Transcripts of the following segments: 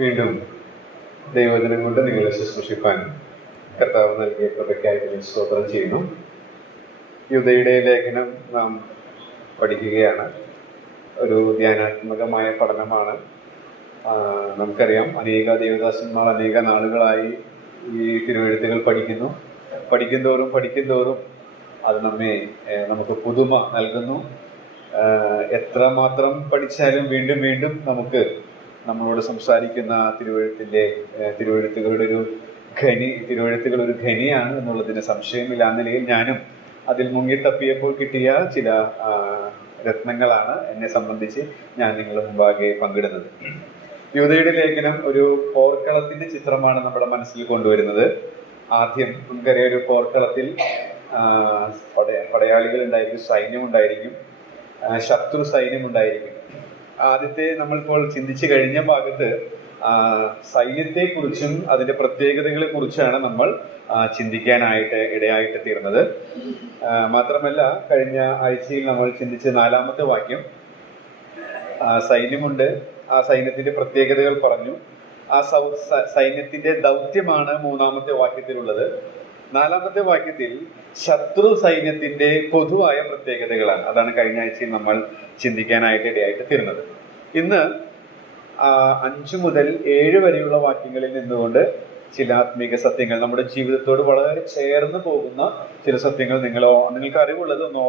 വീണ്ടും ദൈവദിനം കൊണ്ട് നിങ്ങളെ ശുശ്രൂഷിപ്പാൻ കർത്താവ് നൽകിയ കൃപയ്ക്കായിട്ട് ഞാൻ സ്തോത്രം ചെയ്യുന്നു. യൂദയുടെ ലേഖനം നാം പഠിക്കുകയാണ്. ഒരു ധ്യാനാത്മകമായ പഠനമാണ്. നമുക്കറിയാം, അനേക ദേവദാസന്മാർ അനേക നാളുകളായി ഈ തിരുവെഴുത്തുകൾ പഠിക്കുന്തോറും അത് നമുക്ക് പുതുമ നൽകുന്നു. എത്രമാത്രം പഠിച്ചാലും വീണ്ടും വീണ്ടും നമുക്ക് നമ്മളോട് സംസാരിക്കുന്ന തിരുവെഴുത്തുകളുടെ തിരുവെഴുത്തുകൾ ഒരു ഖനിയാണ് എന്നുള്ളതിന് സംശയമില്ല. ആ നിലയിൽ ഞാനും അതിൽ മുങ്ങിത്തപ്പിയപ്പോൾ കിട്ടിയ ചില രത്നങ്ങളാണ് എന്നെ സംബന്ധിച്ച് ഞാൻ നിങ്ങളുടെ മുമ്പാകെ പങ്കിടുന്നത്. യൂദയുടെ ലേഖനം ഒരു പോർക്കളത്തിന്റെ ചിത്രമാണ് നമ്മുടെ മനസ്സിൽ കൊണ്ടുവരുന്നത്. ആദ്യം നമുക്കറിയാം, ഒരു പോർക്കളത്തിൽ പടയാളികൾ ഉണ്ടായിരിക്കും, സൈന്യം ഉണ്ടായിരിക്കും, ശത്രു സൈന്യം ഉണ്ടായിരിക്കും. ആദ്യത്തെ നമ്മളിപ്പോൾ ചിന്തിച്ചു കഴിഞ്ഞ ഭാഗത്ത് സൈന്യത്തെക്കുറിച്ചും അതിന്റെ പ്രത്യേകതകളെ കുറിച്ചാണ് നമ്മൾ ചിന്തിക്കാനായിട്ട് ഇടയായിട്ട് തീർന്നത്. മാത്രമല്ല, കഴിഞ്ഞ ആഴ്ചയിൽ നമ്മൾ ചിന്തിച്ച 4-ാമത്തെ വാക്യം, സൈന്യമുണ്ട്, ആ സൈന്യത്തിന്റെ പ്രത്യേകതകൾ പറഞ്ഞു. ആ സൈന്യത്തിന്റെ ദൗത്യമാണ് 3-ാമത്തെ വാക്യത്തിലുള്ളത്. 4-ാമത്തെ വാക്യത്തിൽ ശത്രു സൈന്യത്തിന്റെ പൊതുവായ പ്രത്യേകതകളാണ്. അതാണ് കഴിഞ്ഞ ആഴ്ചയിൽ നമ്മൾ ചിന്തിക്കാനായിട്ട് ഇടയായിട്ട് തീർന്നത്. ഇന്ന് 5 മുതൽ 7 വരെയുള്ള വാക്യങ്ങളിൽ നിന്നുകൊണ്ട് ചില ആത്മീക സത്യങ്ങൾ, നമ്മുടെ ജീവിതത്തോട് വളരെ ചേർന്ന് പോകുന്ന ചില സത്യങ്ങൾ നിങ്ങൾക്ക് അറിവുള്ളത് ഒന്ന്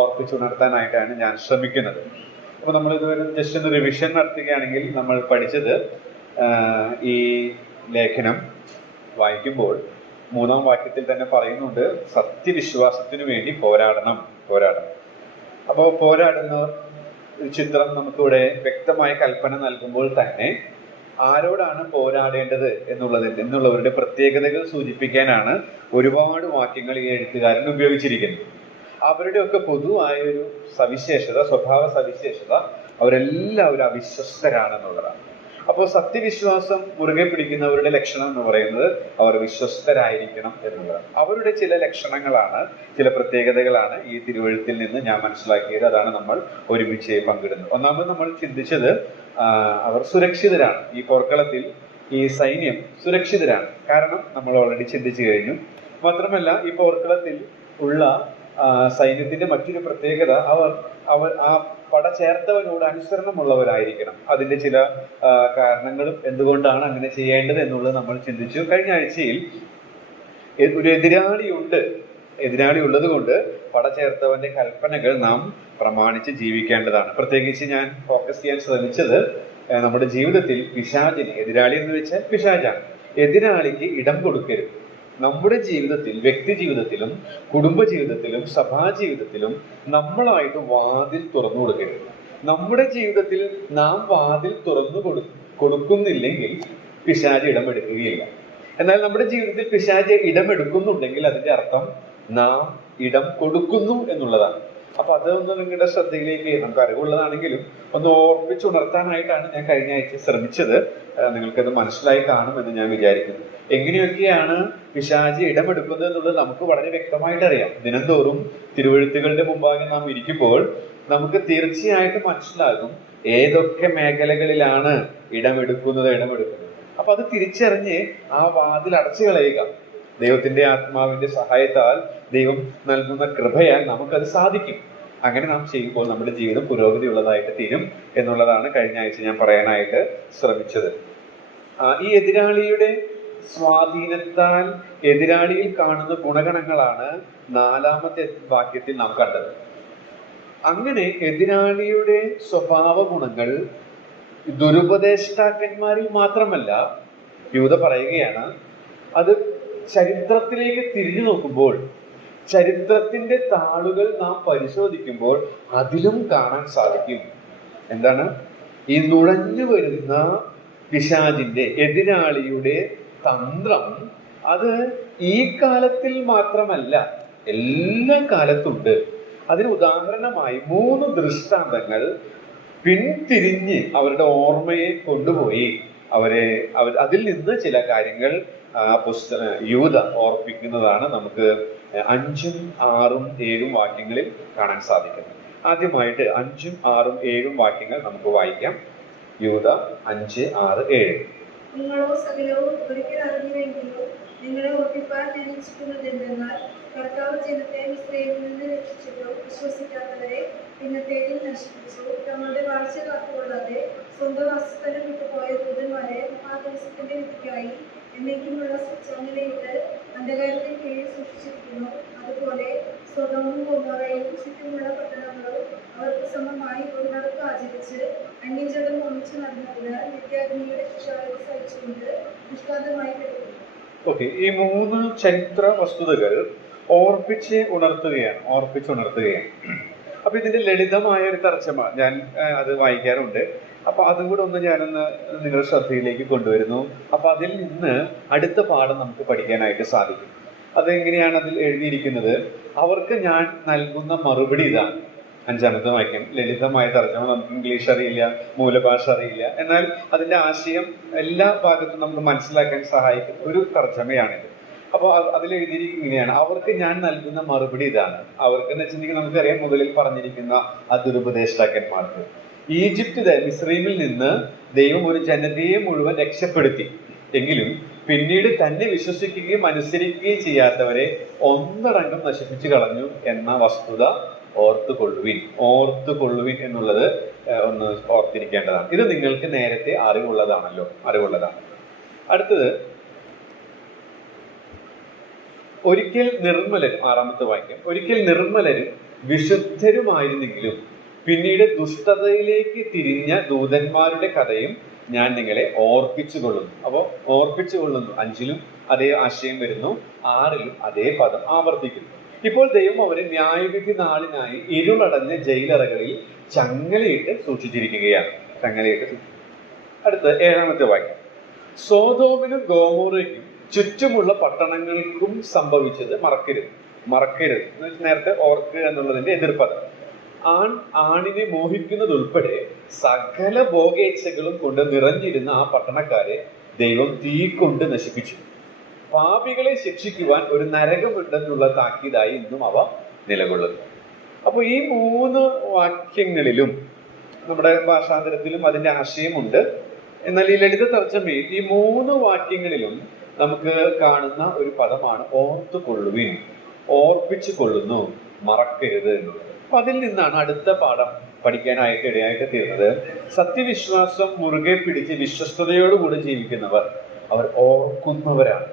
ഓർപ്പിച്ചുണർത്താനായിട്ടാണ് ഞാൻ ശ്രമിക്കുന്നത്. അപ്പൊ നമ്മളിതൊരു ജസ്റ്റ് ഒന്ന് റിവിഷൻ നടത്തുകയാണെങ്കിൽ, നമ്മൾ പഠിച്ചത് ഈ ലേഖനം വായിക്കുമ്പോൾ 3-ാം വാക്യത്തിൽ തന്നെ പറയുന്നുണ്ട്, സത്യവിശ്വാസത്തിനു വേണ്ടി പോരാടണം. അപ്പോൾ പോരാടുന്ന ഒരു ചിത്രം നമുക്കിവിടെ വ്യക്തമായ കൽപ്പന നൽകുമ്പോൾ തന്നെ ആരോടാണ് പോരാടേണ്ടത് എന്നുള്ളവരുടെ പ്രത്യേകതകൾ സൂചിപ്പിക്കാനാണ് ഒരുപാട് വാക്യങ്ങൾ ഈ എഴുത്തുകാരൻ ഉപയോഗിച്ചിരിക്കുന്നത്. അവരുടെയൊക്കെ പൊതുവായ ഒരു സ്വഭാവ സവിശേഷത, അവരെല്ലാവരും അവിശ്വസ്തരാണെന്നുള്ളതാണ്. അപ്പോൾ സത്യവിശ്വാസം മുറുകെ പിടിക്കുന്നവരുടെ ലക്ഷണം എന്ന് പറയുന്നത് അവർ വിശ്വസ്തരായിരിക്കണം എന്നുള്ളതാണ്. അവരുടെ ചില ലക്ഷണങ്ങളാണ്, ചില പ്രത്യേകതകളാണ് ഈ തിരുവെഴുത്തിൽ നിന്ന് ഞാൻ മനസ്സിലാക്കിയത്. അതാണ് നമ്മൾ ഒരുമിച്ച് പങ്കിടുന്നത്. ഒന്നാമത് നമ്മൾ ചിന്തിച്ചത്, അവർ സുരക്ഷിതരാണ്. ഈ പോർക്കളത്തിൽ ഈ സൈന്യം സുരക്ഷിതരാണ്. കാരണം നമ്മൾ ഓൾറെഡി ചിന്തിച്ചു കഴിഞ്ഞു. മാത്രമല്ല, ഈ പോർക്കളത്തിൽ ഉള്ള സൈന്യത്തിന്റെ മറ്റൊരു പ്രത്യേകത, അവർ ആ പട ചേർത്തവനോട് അനുസരണമുള്ളവരായിരിക്കണം. അതിന്റെ ചില കാരണങ്ങളും എന്തുകൊണ്ടാണ് അങ്ങനെ ചെയ്യേണ്ടത് എന്നുള്ളത് നമ്മൾ ചിന്തിച്ചു. കഴിഞ്ഞ ആഴ്ചയിൽ ഒരു എതിരാളി ഉള്ളത് കൊണ്ട് പട ചേർത്തവന്റെ കൽപ്പനകൾ നാം പ്രമാണിച്ച് ജീവിക്കേണ്ടതാണ്. പ്രത്യേകിച്ച് ഞാൻ ഫോക്കസ് ചെയ്യാൻ ശ്രമിച്ചത്, നമ്മുടെ ജീവിതത്തിൽ എതിരാളി എന്ന് വെച്ചാൽ പിശാചാണ്. എതിരാളിക്ക് ഇടം കൊടുക്കരുത്. നമ്മുടെ ജീവിതത്തിൽ, വ്യക്തി ജീവിതത്തിലും കുടുംബ ജീവിതത്തിലും സഭാ ജീവിതത്തിലും നമ്മളായിട്ട് വാതിൽ തുറന്നു കൊടുക്കരുത്. നമ്മുടെ ജീവിതത്തിൽ നാം വാതിൽ തുറന്നു കൊടുക്കുന്നില്ലെങ്കിൽ പിശാച് ഇടമെടുക്കുകയില്ല. എന്നാൽ നമ്മുടെ ജീവിതത്തിൽ പിശാച് ഇടമെടുക്കുന്നുണ്ടെങ്കിൽ അതിന്റെ അർത്ഥം നാം ഇടം കൊടുക്കുന്നു എന്നുള്ളതാണ്. അപ്പൊ അതൊന്ന് നിങ്ങളുടെ ശ്രദ്ധയിലേക്ക്, നമുക്ക് അറിവുള്ളതാണെങ്കിലും ഒന്ന് ഓർമ്മിച്ചുണർത്താനായിട്ടാണ് ഞാൻ കഴിഞ്ഞ ആഴ്ച ശ്രമിച്ചത്. നിങ്ങൾക്കത് മനസ്സിലായി കാണുമെന്ന് ഞാൻ വിചാരിക്കുന്നു. എങ്ങനെയൊക്കെയാണ് പിശാച് ഇടമെടുക്കുന്നത് എന്നുള്ളത് നമുക്ക് വളരെ വ്യക്തമായിട്ട് അറിയാം. ദിനംതോറും തിരുവെഴുത്തുകളുടെ മുമ്പാകെ നാം ഇരിക്കുമ്പോൾ നമുക്ക് തീർച്ചയായിട്ടും മനസ്സിലാകും ഏതൊക്കെ മേഖലകളിലാണ് ഇടമെടുക്കുന്നത്. അപ്പൊ അത് തിരിച്ചറിഞ്ഞ് ആ വാതിൽ അടച്ചു കളയുക. ദൈവത്തിന്റെ ആത്മാവിന്റെ സഹായത്താൽ, ദൈവം നൽകുന്ന കൃപയാൽ നമുക്കത് സാധിക്കും. അങ്ങനെ നാം ചെയ്യുമ്പോൾ നമ്മുടെ ജീവിതം പുരോഗതിയുള്ളതായിട്ട് തീരും എന്നുള്ളതാണ് കഴിഞ്ഞ ആഴ്ച ഞാൻ പറയാനായിട്ട് ശ്രമിച്ചത്. ഈ എതിരാളിയുടെ സ്വാധീനത്താൽ എതിരാളിയിൽ കാണുന്ന ഗുണഗണങ്ങളാണ് 4-ാമത്തെ വാക്യത്തിൽ നാം കണ്ടത്. അങ്ങനെ എതിരാളിയുടെ സ്വഭാവ ഗുണങ്ങൾ ദുരുപദേഷ്ടാക്കന്മാരിൽ മാത്രമല്ല, യൂദ പറയുകയാണ്, അത് ചരിത്രത്തിലേക്ക് തിരിഞ്ഞു നോക്കുമ്പോൾ, ചരിത്രത്തിന്റെ താളുകൾ നാം പരിശോധിക്കുമ്പോൾ അതിലും കാണാൻ സാധിക്കും. എന്താണ്? ഈ നുഴഞ്ഞു വരുന്ന പിശാചിന്റെ, എതിരാളിയുടെ തന്ത്രം അത് ഈ കാലത്തിൽ മാത്രമല്ല, എല്ലാ കാലത്തുണ്ട്. അതിന് ഉദാഹരണമായി 3 ദൃഷ്ടാന്തങ്ങൾ പിന്തിരിഞ്ഞ് അവരുടെ ഓർമ്മയെ കൊണ്ടുപോയി അതിൽ നിന്ന് ചില കാര്യങ്ങൾ യൂദ ഓർപ്പിക്കുന്നതാണ് നമുക്ക് 5, 6, 7 വാക്യങ്ങളിൽ കാണാൻ സാധിക്കുന്നത്. ആദ്യമായിട്ട് 5, 6, 7 വാക്യങ്ങൾ നമുക്ക് വായിക്കാം. യൂദ 5:6-7. നിങ്ങളോ സകലവും ഒരിക്കൽ അറിഞ്ഞുവെങ്കിലും നിങ്ങളെ ഓർപ്പിപ്പാൻ ഞാൻ ഇച്ഛിക്കുന്നത് എന്തെന്നാൽ കർത്താവ് ജനത്തെ മിസ്രയീമിൽ നിന്ന് രക്ഷിച്ചിട്ടും വിശ്വസിക്കാത്തവരെ പിന്നത്തേതിൽ നശിപ്പിച്ചു. തങ്ങളുടെ വാഴ്ച കാത്തുകൊള്ളാതെ സ്വന്തം വാസസ്ഥലം വിട്ടുപോയ ദൂതന്മാരെ മഹാദിവസത്തിന്റെ വിധിക്കായി എന്നേക്കുമുള്ള ചങ്ങലയിട്ട് അന്ധകാരത്തിന് കീഴിൽ സൂക്ഷിച്ചിരിക്കുന്നു. അതുപോലെ സ്വതവും ഗൊമോറയും ചുറ്റുമുള്ള പട്ടണങ്ങളും അവർക്ക് സമമായി ഒരു നടപ്പ് ആചരിച്ച് അന്യജടം ഒന്നിച്ചു നടന്നതിനാൽ നിത്യാഗ്നിയുടെ ശിക്ഷാവിധി സഹിച്ചുകൊണ്ട് ദുഷ്കാന്തമായി കിടക്കുന്നു. ഓക്കെ, ഈ 3 ചരിത്ര വസ്തുതകൾ ഓർപ്പിച്ചുണർത്തുകയാണ്. അപ്പൊ ഇതിന്റെ ലളിതമായ ഒരു തർജ്ജമ ഞാൻ അത് വായിക്കാറുണ്ട്. അപ്പൊ അതും കൂടെ ഞാനൊന്ന് നിങ്ങളുടെ ശ്രദ്ധയിലേക്ക് കൊണ്ടുവരുന്നു. അപ്പൊ അതിൽ നിന്ന് അടുത്ത പാഠം നമുക്ക് പഠിക്കാനായിട്ട് സാധിക്കും. അതെങ്ങനെയാണ് അതിൽ എഴുതിയിരിക്കുന്നത്? അവർക്ക് ഞാൻ നൽകുന്ന മറുപടി ഇതാണ്. 5-ാമത്തെ വാക്യം. ലളിതമായ തർജ്ജമ, നമുക്ക് ഇംഗ്ലീഷ് അറിയില്ല, മൂലഭാഷ അറിയില്ല, എന്നാൽ അതിന്റെ ആശയം എല്ലാ ഭാഗത്തും നമുക്ക് മനസ്സിലാക്കാൻ സഹായിക്കുന്ന ഒരു തർജ്ജമയാണിത്. അപ്പോൾ അതിൽ എഴുതിയിരിക്കുന്നത് ഇങ്ങനെയാണ്: അവർക്ക് ഞാൻ നൽകുന്ന മറുപടി ഇതാണ്. അവർക്ക് എന്ന് വെച്ചിട്ടുണ്ടെങ്കിൽ നമുക്കറിയാം, മുകളിൽ പറഞ്ഞിരിക്കുന്ന ദുരുപദേഷ്ടാക്കന്മാർക്ക്. ഈജിപ്തിലെ മിസ്രൈമിൽ നിന്ന് ദൈവം ഒരു ജനതയെ മുഴുവൻ രക്ഷപ്പെടുത്തി എങ്കിലും പിന്നീട് തന്നെ വിശ്വസിക്കുകയും അനുസരിക്കുകയും ചെയ്യാത്തവരെ ഒന്നടങ്കം നശിപ്പിച്ചു കളഞ്ഞു എന്ന വസ്തുത ഓർത്തുകൊള്ളുവിൻ എന്നുള്ളത് ഒന്ന് ഓർത്തിരിക്കേണ്ടതാണ്. ഇത് നിങ്ങൾക്ക് നേരത്തെ അറിവുള്ളതാണ്. അടുത്തത്, ഒരിക്കൽ നിർമ്മലരും, 6-ാമത്തെ വാക്യം, ഒരിക്കൽ നിർമ്മലരും വിശുദ്ധരുമായിരുന്നെങ്കിലും പിന്നീട് ദുഷ്ടതയിലേക്ക് തിരിഞ്ഞ ദൂതന്മാരുടെ കഥയും ഞാൻ നിങ്ങളെ ഓർപ്പിച്ചുകൊള്ളുന്നു. അപ്പോൾ ഓർപ്പിച്ചുകൊള്ളുന്നു 5-ലും അതേ ആശയം വരുന്നു, 6-ലും അതേ പദം ആവർത്തിക്കുന്നു. ഇപ്പോൾ ദൈവം അവരെ ന്യായവിധി നാളിനായി ഇരുളടഞ്ഞ ജയിലറകളിൽ ചങ്ങലയിട്ട് സൂക്ഷിച്ചിരിക്കുകയാണ്. അടുത്ത 7-ാമത്തെ വാക്യം, സോദോമിനും ഗോമോറയ്ക്കും ചുറ്റുമുള്ള പട്ടണങ്ങൾക്കും സംഭവിച്ചത് മറക്കരുത്. നേരത്തെ ഓർക്ക് എന്നുള്ളതിന്റെ എതിർപ്പദം. ആണിനെ മോഹിക്കുന്നതുൾപ്പെടെ സകല ഭോഗേച്ഛകളും കൊണ്ട് നിറഞ്ഞിരുന്ന ആ പട്ടണക്കാരെ ദൈവം തീ കൊണ്ട് നശിപ്പിച്ചു. പാപികളെ ശിക്ഷിക്കുവാൻ ഒരു നരകമുണ്ടെന്നുള്ള താക്കീതായി ഇന്നും അവ നിലകൊള്ളുന്നു. അപ്പോൾ ഈ 3 വാക്യങ്ങളിലും നമ്മുടെ ഭാഷാന്തരത്തിലും അതിന്റെ ആശയമുണ്ട്. എന്നാൽ ഈ ലളിത തർജ്ജമയിൽ ഈ 3 വാക്യങ്ങളിലും നമുക്ക് കാണുന്ന ഒരു പദമാണ് ഓർത്തുകൊള്ളുവിൻ, ഓർപ്പിച്ചു കൊള്ളുന്നു, മറക്കരുത് എന്നുള്ളത്. അപ്പൊ അതിൽ നിന്നാണ് അടുത്ത പാഠം പഠിക്കാനായിട്ട് ഇടയായിട്ട് തീർന്നത്. സത്യവിശ്വാസം മുറുകെ പിടിച്ച് വിശ്വസ്തയോടുകൂടി ജീവിക്കുന്നവർ അവർ ഓർക്കുന്നവരാണ്.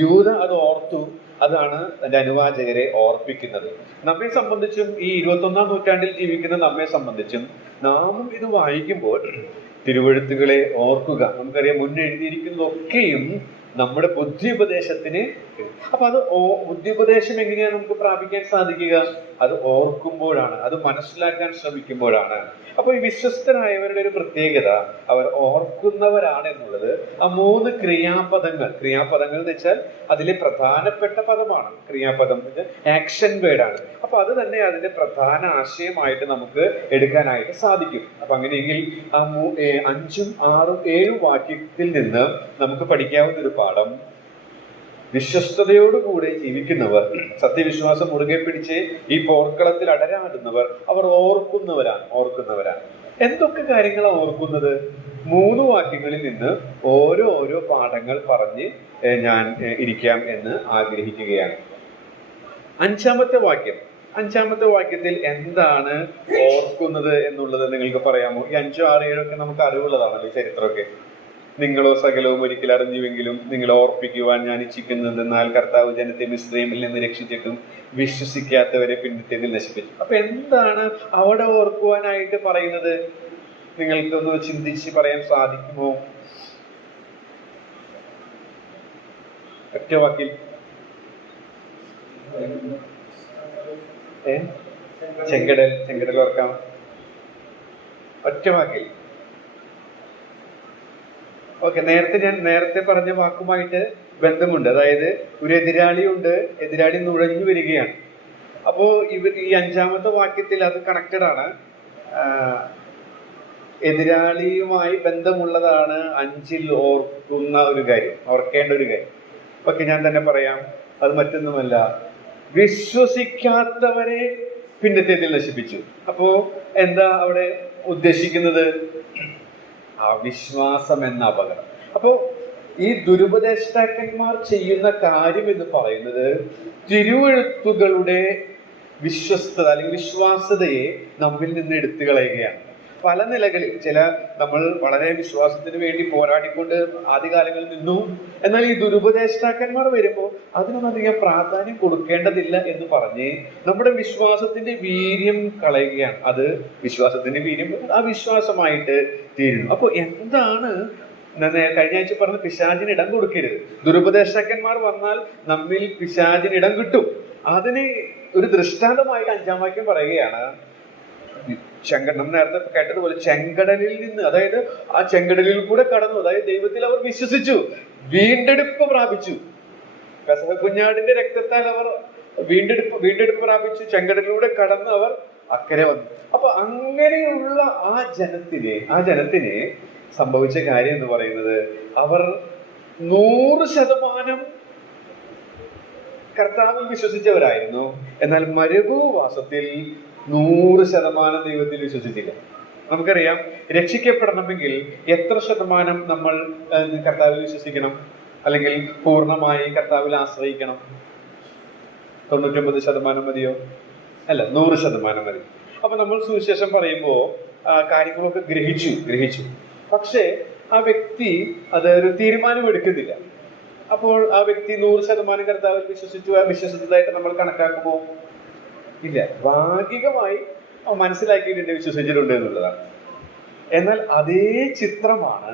യൂദ അത് ഓർത്തു. അതാണ് അതിന്റെ അനുവാചകരെ ഓർപ്പിക്കുന്നത്. നമ്മെ സംബന്ധിച്ചും ഈ 21-ാം നൂറ്റാണ്ടിൽ ജീവിക്കുന്ന നമ്മെ സംബന്ധിച്ചും നാമും ഇത് വായിക്കുമ്പോൾ തിരുവെഴുത്തുകളെ ഓർക്കുക. നമുക്കറിയാം, മുന്നെഴുതിയിരിക്കുന്നതൊക്കെയും നമ്മുടെ ബുദ്ധി ഉപദേശത്തിന്. അപ്പൊ അത് ബുദ്ധി ഉപദേശം എങ്ങനെയാണ് നമുക്ക് പ്രാപിക്കാൻ സാധിക്കുക? അത് ഓർക്കുമ്പോഴാണ്, അത് മനസ്സിലാക്കാൻ ശ്രമിക്കുമ്പോഴാണ്. അപ്പൊ ഈ വിശ്വസ്തരായവരുടെ ഒരു പ്രത്യേകത അവർ ഓർക്കുന്നവരാണ് എന്നുള്ളത്. ആ 3 ക്രിയാപദങ്ങൾ എന്ന് വെച്ചാൽ അതിലെ പ്രധാനപ്പെട്ട പദമാണ് ക്രിയാപദം, ആക്ഷൻ വേർഡാണ്. അപ്പൊ അത് തന്നെ അതിന്റെ പ്രധാന ആശയമായിട്ട് നമുക്ക് എടുക്കാനായിട്ട് സാധിക്കും. അപ്പൊ അങ്ങനെയെങ്കിൽ ആ 5-ഉം 6-ഉം 7-ഉം വാക്യത്തിൽ നിന്ന് നമുക്ക് പഠിക്കാവുന്ന ഒരു പാഠം, വിശ്വസ്തയോടുകൂടെ ജീവിക്കുന്നവർ, സത്യവിശ്വാസം മുറുകെ പിടിച്ച് ഈ പോർക്കളത്തിൽ അടരാടുന്നവർ അവർ ഓർക്കുന്നവരാണ്. എന്തൊക്കെ കാര്യങ്ങളാണ് ഓർക്കുന്നത്? 3 വാക്യങ്ങളിൽ നിന്ന് ഓരോ പാഠങ്ങൾ പറഞ്ഞ് ഞാൻ ഇരിക്കാം എന്ന് ആഗ്രഹിക്കുകയാണ്. 5-ാമത്തെ വാക്യത്തിൽ എന്താണ് ഓർക്കുന്നത് എന്നുള്ളത് നിങ്ങൾക്ക് പറയാമോ? ഈ 5, 6, 7 ഒക്കെ നമുക്ക് അറിവുള്ളതാണല്ലോ, ചരിത്രമൊക്കെ. നിങ്ങളോ സകലവും ഒരിക്കൽ അറിഞ്ഞുവെങ്കിലും നിങ്ങൾ ഓർപ്പിക്കുവാൻ ഞാൻ ഇച്ഛിക്കുന്നതെന്നാൽ കർത്താവ് ജനത്തെ മിസ്രയീമിൽ നിന്ന് രക്ഷിച്ചിട്ടും വിശ്വസിക്കാത്തവരെ പിന്നത്തേതിൽ നശിപ്പിച്ചു. അപ്പൊ എന്താണ് അവിടെ ഓർക്കുവാനായിട്ട് പറയുന്നത്? നിങ്ങൾക്കൊന്ന് ചിന്തിച്ച് പറയാൻ സാധിക്കുമോ? ഒറ്റ വാക്കിൽ. ചെങ്കടൽ ഓർക്കാം. ഒറ്റ വാക്കിൽ. ഓക്കെ, നേരത്തെ പറഞ്ഞ വാക്കുമായിട്ട് ബന്ധമുണ്ട്. അതായത് ഒരു എതിരാളി നുഴഞ്ഞു വരികയാണ്. അപ്പോ ഈ 5-ാമത്തെ വാക്യത്തിൽ അത് കണക്റ്റഡ് ആണ്. എതിരാളിയുമായി ബന്ധമുള്ളതാണ് 5-ൽ ഓർക്കേണ്ട ഒരു കാര്യം. ഓക്കെ, ഞാൻ തന്നെ പറയാം. അത് മറ്റൊന്നുമല്ല, വിശ്വസിക്കാത്തവരെ പിന്നത്തേതിൽ നശിപ്പിച്ചു. അപ്പോ എന്താ അവിടെ ഉദ്ദേശിക്കുന്നത്? അവിശ്വാസം എന്ന അപകടം. അപ്പോ ഈ ദുരുപദേഷ്ടാക്കന്മാർ ചെയ്യുന്ന കാര്യം എന്ന് പറയുന്നത് തിരുവെഴുത്തുകളുടെ വിശ്വസ്തത അല്ലെങ്കിൽ വിശ്വാസ്യതയെ നമ്മിൽ നിന്ന് എടുത്തു കളയുകയാണ്. പല നിലകളിൽ നമ്മൾ വളരെ വിശ്വാസത്തിന് വേണ്ടി പോരാടിക്കൊണ്ട് ആദ്യകാലങ്ങളിൽ നിന്നു. എന്നാൽ ഈ ദുരുപദേഷ്ടാക്കന്മാർ വരുമ്പോൾ അതിനൊന്നും അധികം പ്രാധാന്യം കൊടുക്കേണ്ടതില്ല എന്ന് പറഞ്ഞ് നമ്മുടെ വിശ്വാസത്തിന്റെ വീര്യം കളയുകയാണ്. അത് വിശ്വാസത്തിന്റെ വീര്യം അവിശ്വാസമായിട്ട് തീരുന്നു. അപ്പൊ എന്താണ് കഴിഞ്ഞ ആഴ്ച പറഞ്ഞ പിശാചിന് ഇടം കൊടുക്കരുത്. ദുരുപദേഷ്ടാക്കന്മാർ വന്നാൽ നമ്മിൽ പിശാചിന് ഇടം കിട്ടും. അതിന് ഒരു ദൃഷ്ടാന്തമായിട്ട് 5-ാം വാക്യം പറയുകയാണ്, നമ്മൾ നേരത്തെ കേട്ടതുപോലെ ചെങ്കടലിൽ നിന്ന്, അതായത് ആ ചെങ്കടലിൽ കൂടെ കടന്നു, അതായത് ദൈവത്തിൽ അവർ വിശ്വസിച്ചു, വീണ്ടെടുപ്പ് പ്രാപിച്ചു. പെസഹ കുഞ്ഞാടിന്റെ രക്തത്താൽ അവർ വീണ്ടെടുപ്പ് പ്രാപിച്ചു. ചെങ്കടലിലൂടെ കടന്ന് അവർ അക്കരെ വന്നു. അപ്പൊ അങ്ങനെയുള്ള ആ ജനത്തിന് സംഭവിച്ച കാര്യം എന്ന് പറയുന്നത്, അവർ 100% കർത്താവിൽ വിശ്വസിച്ചവരായിരുന്നു. എന്നാൽ മരുഭൂവാസത്തിൽ 100% ദൈവത്തിൽ വിശ്വസിച്ചില്ല. നമുക്കറിയാം, രക്ഷിക്കപ്പെടണമെങ്കിൽ എത്ര ശതമാനം നമ്മൾ കർത്താവിൽ വിശ്വസിക്കണം, അല്ലെങ്കിൽ പൂർണ്ണമായി കർത്താവിൽ ആശ്രയിക്കണം? 99% മതിയോ? അല്ല, 100% മതി. അപ്പൊ നമ്മൾ സുവിശേഷം പറയുമ്പോൾ കാര്യങ്ങളൊക്കെ ഗ്രഹിച്ചു. പക്ഷേ ആ വ്യക്തി അതൊരു തീരുമാനം എടുക്കുന്നില്ല. അപ്പോൾ ആ വ്യക്തി 100% കർത്താവിൽ വിശ്വസിച്ചതായിട്ട് നമ്മൾ കണക്കാക്കുമോ? ഇല്ല. ഭാഗികമായി മനസ്സിലാക്കിയിട്ടുണ്ട്, വിശ്വസിച്ചിട്ടുണ്ട് എന്നുള്ളതാണ്. എന്നാൽ അതേ ചിത്രമാണ്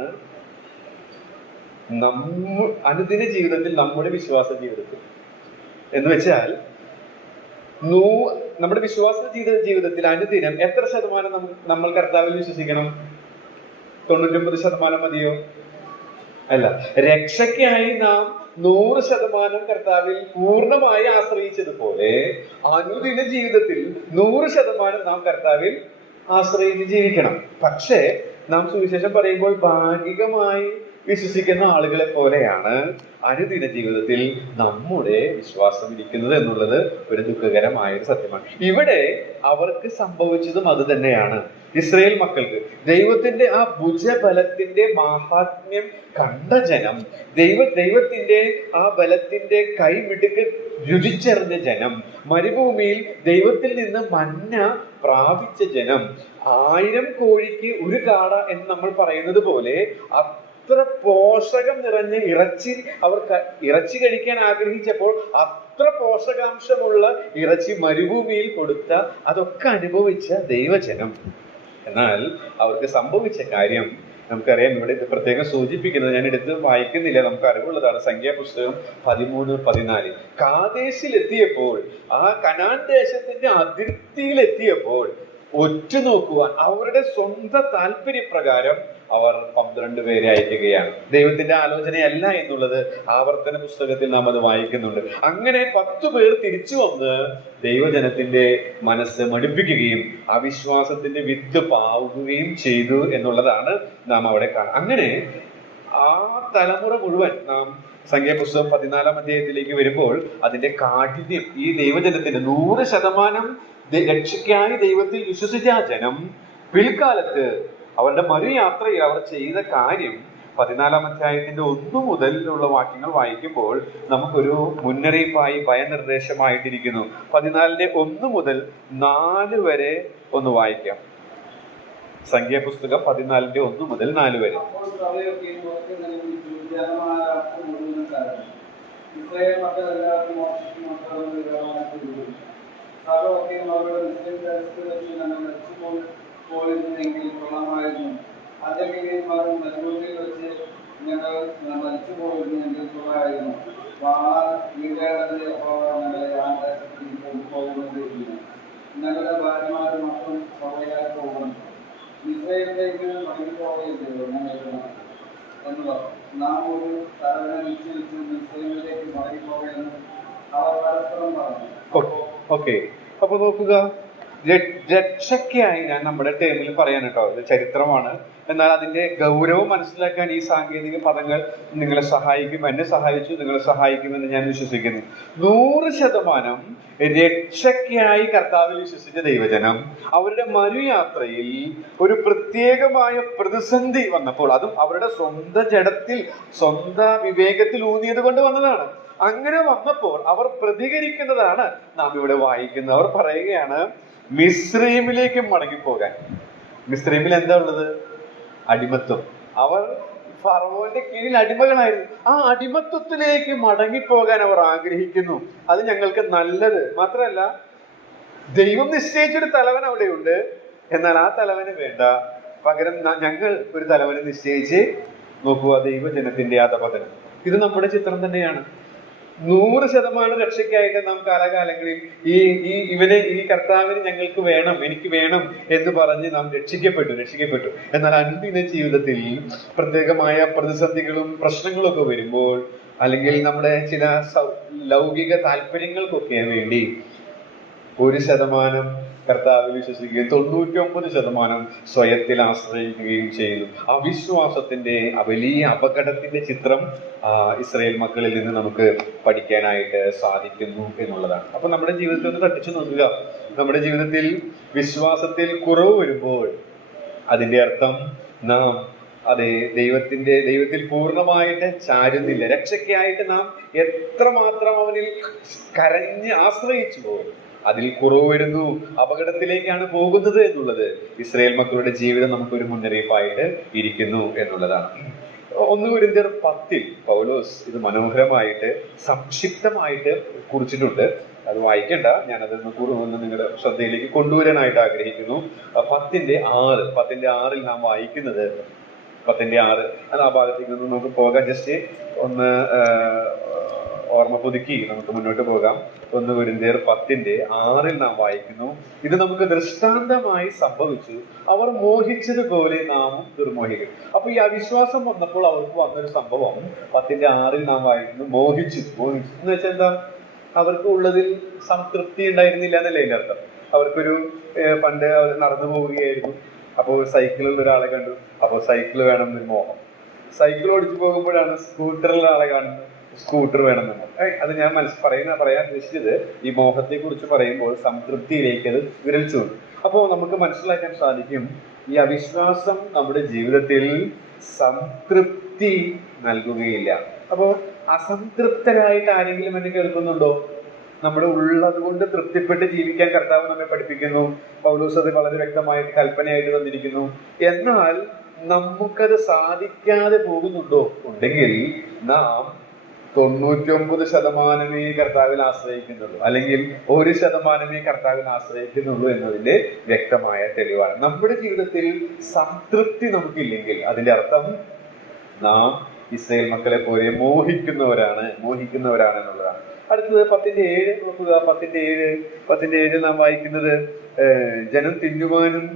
അനുദിന ജീവിതത്തിൽ, നമ്മുടെ വിശ്വാസ ജീവിതത്തിൽ. എന്ന് വെച്ചാൽ നമ്മുടെ വിശ്വാസ ജീവിതത്തിൽ അനുദിനം എത്ര ശതമാനം നമ്മൾ കർത്താവിൽ വിശ്വസിക്കണം? 99% മതിയോ? അല്ല. രക്ഷയ്ക്കായി നാം 100% കർത്താവിൽ പൂർണ്ണമായി ആശ്രയിച്ചതുപോലെ അനുദിന ജീവിതത്തിൽ 100% നാം കർത്താവിൽ ആശ്രയിച്ച് ജീവിക്കണം. പക്ഷേ നാം സുവിശേഷം പറയുമ്പോൾ ഭാഗികമായി വിശ്വസിക്കുന്ന ആളുകളെ പോലെയാണ് അനുദിന ജീവിതത്തിൽ നമ്മുടെ വിശ്വാസം ഇരിക്കുന്നത് എന്നുള്ളത് ഒരു ദുഃഖകരമായ ഒരു സത്യമാണ്. ഇവിടെ അവർക്ക് സംഭവിച്ചതും അത് തന്നെയാണ്. ഇസ്രായേൽ മക്കൾക്ക് ദൈവത്തിന്റെ ആ ഭുജബലത്തിന്റെ മാഹാത്മ്യം കണ്ട ജനം, ദൈവത്തിന്റെ ആ ബലത്തിന്റെ കൈമിടുക്ക് രുചിച്ചറിഞ്ഞ ജനം, മരുഭൂമിയിൽ ദൈവത്തിൽ നിന്ന് മന്ന പ്രാപിച്ച ജനം, 1000 കോഴിക്ക് ഒരു കാട എന്ന് നമ്മൾ പറയുന്നത് പോലെ അത്ര പോഷകം നിറഞ്ഞ ഇറച്ചി കഴിക്കാൻ ആഗ്രഹിച്ചപ്പോൾ അത്ര പോഷകാംശമുള്ള ഇറച്ചി മരുഭൂമിയിൽ കൊടുത്ത അതൊക്കെ അനുഭവിച്ച ദൈവജനം. എന്നാൽ അവർക്ക് സംഭവിച്ച കാര്യം നമുക്കറിയാം. ഇവിടെ ഇത് പ്രത്യേകം സൂചിപ്പിക്കുന്നത്, ഞാൻ എടുത്ത് വായിക്കുന്നില്ല, നമുക്ക് അറിവുള്ളതാണ്. സംഖ്യാപുസ്തകം 13-14. കാദേശിലെത്തിയപ്പോൾ, ആ കനാൻ ദേശത്തിന്റെ അതിർത്തിയിലെത്തിയപ്പോൾ ഒറ്റുനോക്കുവാൻ അവരുടെ സ്വന്തം താല്പര്യപ്രകാരം അവർ 12 പേരെ അയക്കുകയാണ്. ദൈവത്തിന്റെ ആലോചനയല്ല എന്നുള്ളത് ആവർത്തന പുസ്തകത്തിൽ നാം അത് വായിക്കുന്നുണ്ട്. അങ്ങനെ 10 പേർ തിരിച്ചു വന്ന് ദൈവജനത്തിന്റെ മനസ്സ് മടുപ്പിക്കുകയും അവിശ്വാസത്തിന്റെ വിത്ത് പാവുകയും ചെയ്തു എന്നുള്ളതാണ് നാം അവിടെ കാണുന്നത്. അങ്ങനെ ആ തലമുറ മുഴുവൻ നാം സംഖ്യാപുസ്തകം 14-ാം അധ്യായത്തിലേക്ക് വരുമ്പോൾ അതിന്റെ കാഠിന്യം, ഈ ദൈവജനത്തിന്റെ 100% രക്ഷയ്ക്കായി ദൈവത്തിൽ വിശ്വസിച്ച ആ ജനം പിൽക്കാലത്ത് അവരുടെ മറുയാത്രയിൽ അവർ ചെയ്ത കാര്യം 14-ാം അധ്യായത്തിന്റെ 1 മുതലുള്ള വാക്യങ്ങൾ വായിക്കുമ്പോൾ നമുക്കൊരു മുന്നറിയിപ്പായി, ഭയനിർദ്ദേശമായിട്ടിരിക്കുന്നു. 14-ന്റെ 1 മുതൽ 4 വരെ ഒന്ന് വായിക്കാം. സംഖ്യാപുസ്തകം 14-ന്റെ 1 മുതൽ 4 വരെ. പോയിരുന്നെങ്കിൽ കൊള്ളാമായിരുന്നു. അല്ലെങ്കിൽ മരുഭൂമിയിൽ വെച്ച് ഞങ്ങൾ മരിച്ചു പോയിരുന്നെങ്കിൽ കൊള്ളായിരുന്നു. പോകുന്നതിരിക്കുന്നു. ഞങ്ങളുടെ ഭാര്യമാരും മക്കളും സഭയായി പോകുന്നു. ഇസ്രായേലിലേക്ക് മടങ്ങിപ്പോവുകയില്ലയോ ഞങ്ങൾക്ക് എന്ന് പറഞ്ഞു. നാം ഒരു തലവന നിശ്ചയിച്ച് ഇസ്രായേലിലേക്ക് മടങ്ങിപ്പോവുകയെന്ന് അവർ പരസ്പരം പറഞ്ഞു. ഓക്കെ, അപ്പൊ നോക്കുക, രക്ഷയ്ക്കായി, ഞാൻ നമ്മുടെ ടേമിൽ പറയാൻ കേട്ടോ, ഇത് ചരിത്രമാണ്, എന്നാൽ അതിന്റെ ഗൗരവം മനസ്സിലാക്കാൻ ഈ സാങ്കേതിക പദങ്ങൾ നിങ്ങളെ സഹായിക്കും, എന്നെ സഹായിച്ചു, നിങ്ങളെ സഹായിക്കുമെന്ന് ഞാൻ വിശ്വസിക്കുന്നു. 100% രക്ഷയ്ക്കായി കർത്താവിൽ വിശ്വസിച്ച ദൈവജനം അവരുടെ മരുയാത്രയിൽ ഒരു പ്രത്യേകമായ പ്രതിസന്ധി വന്നപ്പോൾ, അതും അവരുടെ സ്വന്തം ജഡത്തിൽ സ്വന്തം വിവേകത്തിൽ ഊന്നിയത് കൊണ്ട് വന്നതാണ്. അങ്ങനെ വന്നപ്പോൾ അവർ പ്രതികരിക്കുന്നതാണ് നാം ഇവിടെ വായിക്കുന്നത്. അവർ പറയുകയാണ് മിസ്രയീമിലേക്ക് മടങ്ങിപ്പോകാൻ. മിസ്രയീമിൽ എന്താ ഉള്ളത്? അടിമത്വം. അവർ ഫറവോന്റെ കീഴിൽ അടിമകളായിരുന്നു. ആ അടിമത്വത്തിലേക്ക് മടങ്ങിപ്പോകാൻ അവർ ആഗ്രഹിക്കുന്നു. അത് ഞങ്ങൾക്ക് നല്ലത്. മാത്രമല്ല, ദൈവം നിശ്ചയിച്ചൊരു തലവൻ അവിടെയുണ്ട്, എന്നാൽ ആ തലവന് വേണ്ട, പകരം ഞങ്ങൾ ഒരു തലവനെ നിശ്ചയിച്ച് നോക്കുക, ദൈവജനത്തിന്റെ അധപതനം. ഇത് നമ്മുടെ ചിത്രം തന്നെയാണ്. 100% രക്ഷയ്ക്കായിട്ട് നാം കാലാകാലങ്ങളിൽ ഈ കർത്താവിന് ഞങ്ങൾക്ക് വേണം, എനിക്ക് വേണം എന്ന് പറഞ്ഞ് നാം രക്ഷിക്കപ്പെട്ടു. എന്നാൽ അനുദിന ജീവിതത്തിൽ പ്രത്യേകമായ പ്രതിസന്ധികളും പ്രശ്നങ്ങളും ഒക്കെ വരുമ്പോൾ, അല്ലെങ്കിൽ നമ്മുടെ ചില ലൗകിക താല്പര്യങ്ങൾക്കൊക്കെ വേണ്ടി 1% കർത്താവിൽ വിശ്വസിക്കുകയും 99% സ്വയത്തിൽ ആശ്രയിക്കുകയും ചെയ്യുന്നു. അവിശ്വാസത്തിന്റെ വലിയ അപകടത്തിന്റെ ചിത്രം ഇസ്രായേൽ മക്കളിൽ നിന്ന് നമുക്ക് പഠിക്കാനായിട്ട് സാധിക്കുന്നു എന്നുള്ളതാണ്. അപ്പൊ നമ്മുടെ ജീവിതത്തിൽ ഒന്ന് തട്ടിച്ചു നോക്കുക. നമ്മുടെ ജീവിതത്തിൽ വിശ്വാസത്തിൽ കുറവ് വരുമ്പോൾ അതിന്റെ അർത്ഥം നാം ദൈവത്തിൽ പൂർണ്ണമായിട്ട് ചാരുന്നില്ല. രക്ഷയ്ക്കായിട്ട് നാം എത്രമാത്രം അവനിൽ കരഞ്ഞ് ആശ്രയിച്ചു പോകും, അതിൽ കുറവ് വരുന്നു, അപകടത്തിലേക്കാണ് പോകുന്നത് എന്നുള്ളത് ഇസ്രായേൽ മക്കളുടെ ജീവിതം നമുക്കൊരു മുന്നറിയിപ്പായിട്ട് ഇരിക്കുന്നു എന്നുള്ളതാണ്. 1 കൊരിന്ത്യർ 10 പൗലോസ് ഇത് മനോഹരമായിട്ട് സംക്ഷിപ്തമായിട്ട് കുറിച്ചിട്ടുണ്ട്. അത് വായിക്കണ്ട, ഞാനതൊന്ന് നിങ്ങളുടെ ശ്രദ്ധയിലേക്ക് കൊണ്ടുവരാനായിട്ട് ആഗ്രഹിക്കുന്നു. 10:6 നാം വായിക്കുന്നത് 10:6 അത് ആ ഭാഗത്തേക്ക് ഒന്ന് നമുക്ക് പോകാം. ജസ്റ്റ് ഒന്ന് ഓർമ്മ പുതുക്കി നമുക്ക് മുന്നോട്ട് പോകാം. 1 കൊരിന്ത്യർ 10:6 നാം വായിക്കുന്നു, ഇത് നമുക്ക് ദൃഷ്ടാന്തമായി സംഭവിച്ചു, അവർ മോഹിച്ചതുപോലെ നാമും ദുർമോഹിക്കും. അപ്പൊ ഈ അവിശ്വാസം വന്നപ്പോൾ അവർക്ക് വന്നൊരു സംഭവം 10:6 നാം വായിക്കുന്നു, മോഹിച്ചു എന്ന് വെച്ചാൽ എന്താ? അവർക്ക് ഉള്ളതിൽ സംതൃപ്തി ഉണ്ടായിരുന്നില്ല എന്നല്ലേ അതിന്റെ അർത്ഥം. അവർക്കൊരു പണ്ട് അവർ നടന്നു പോവുകയായിരുന്നു, അപ്പോൾ സൈക്കിളിൽ ഒരാളെ കണ്ടു, അപ്പോൾ സൈക്കിൾ വേണം എന്നൊരു മോഹം. സൈക്കിൾ ഓടിച്ചു പോകുമ്പോഴാണ് സ്കൂട്ടറിലുള്ള ആളെ കാണുന്നത്, സ്കൂട്ടർ വേണമെന്നുണ്ട്. അത് ഞാൻ പറയാൻ ഉദ്ദേശിച്ചത്, ഈ മോഹത്തെ കുറിച്ച് പറയുമ്പോൾ സംതൃപ്തിയിലേക്ക് അത് വിരൽ ചൂണ്ടും. അപ്പോൾ നമുക്ക് മനസ്സിലാക്കാൻ സാധിക്കും, ഈ അവിശ്വാസം നമ്മുടെ ജീവിതത്തിൽ സംതൃപ്തി നൽകുകയില്ല. അപ്പോൾ അസംതൃപ്തരായിട്ട് ആരെങ്കിലും എന്നെ കേൾക്കുന്നുണ്ടോ? നമ്മുടെ ഉള്ളത് കൊണ്ട് തൃപ്തിപ്പെട്ട് ജീവിക്കാൻ കർത്താവ് നമ്മെ പഠിപ്പിക്കുന്നു. പൗലോസ് അത് വളരെ വ്യക്തമായിട്ട് കൽപ്പനയായിട്ട് തന്നിരിക്കുന്നു. എന്നാൽ നമുക്കത് സാധിക്കാതെ പോകുന്നുണ്ടോ? ഉണ്ടെങ്കിൽ നാം 99% കർത്താവിൽ ആശ്രയിക്കുന്നുള്ളൂ, അല്ലെങ്കിൽ 1% കർത്താവിൽ ആശ്രയിക്കുന്നുള്ളൂ എന്നതിന്റെ വ്യക്തമായ തെളിവാണ്. നമ്മുടെ ജീവിതത്തിൽ സംതൃപ്തി നമുക്കില്ലെങ്കിൽ അതിന്റെ അർത്ഥം നാം ഇസ്രായേൽ മക്കളെ പോലെ മോഹിക്കുന്നവരാണ് എന്നുള്ളതാണ്. അടുത്തത് 10:7 നോക്കുക. 10:7 നാം വായിക്കുന്നത്, ജനം തിന്നുവാനും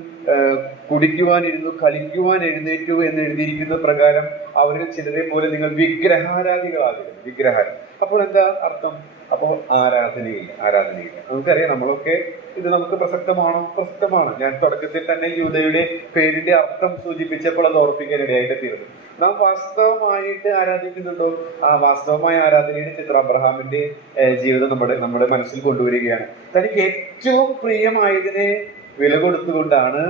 കുടിക്കുവാനിരുന്നു, കളിക്കുവാൻ എഴുന്നേറ്റു എന്ന് എഴുതിയിരിക്കുന്ന പ്രകാരം അവരിൽ ചിലരെ പോലെ നിങ്ങൾ വിഗ്രഹാരാധികളാകരുത്. വിഗ്രഹാരം അപ്പോൾ എന്താ അർത്ഥം? അപ്പോൾ ആരാധനയില്ല. നമുക്കറിയാം, നമ്മളൊക്കെ ഇത് നമുക്ക് പ്രസക്തമാണോ? പ്രസക്തമാണ്. ഞാൻ തുടക്കത്തിൽ തന്നെ യൂദയുടെ പേരിന്റെ അർത്ഥം സൂചിപ്പിച്ചപ്പോൾ അത് ഓർപ്പിക്കാനിടയായിട്ട് തീർന്നു. നാം വാസ്തവമായിട്ട് ആരാധിക്കുന്നുണ്ടോ? ആ വാസ്തവമായ ആരാധനയുടെ ചിത്രം അബ്രഹാമിന്റെ ജീവിതം നമ്മുടെ മനസ്സിൽ കൊണ്ടുവരികയാണ്. തനിക്ക് ഏറ്റവും പ്രിയമായതിനെ വില കൊടുത്തുകൊണ്ടാണ്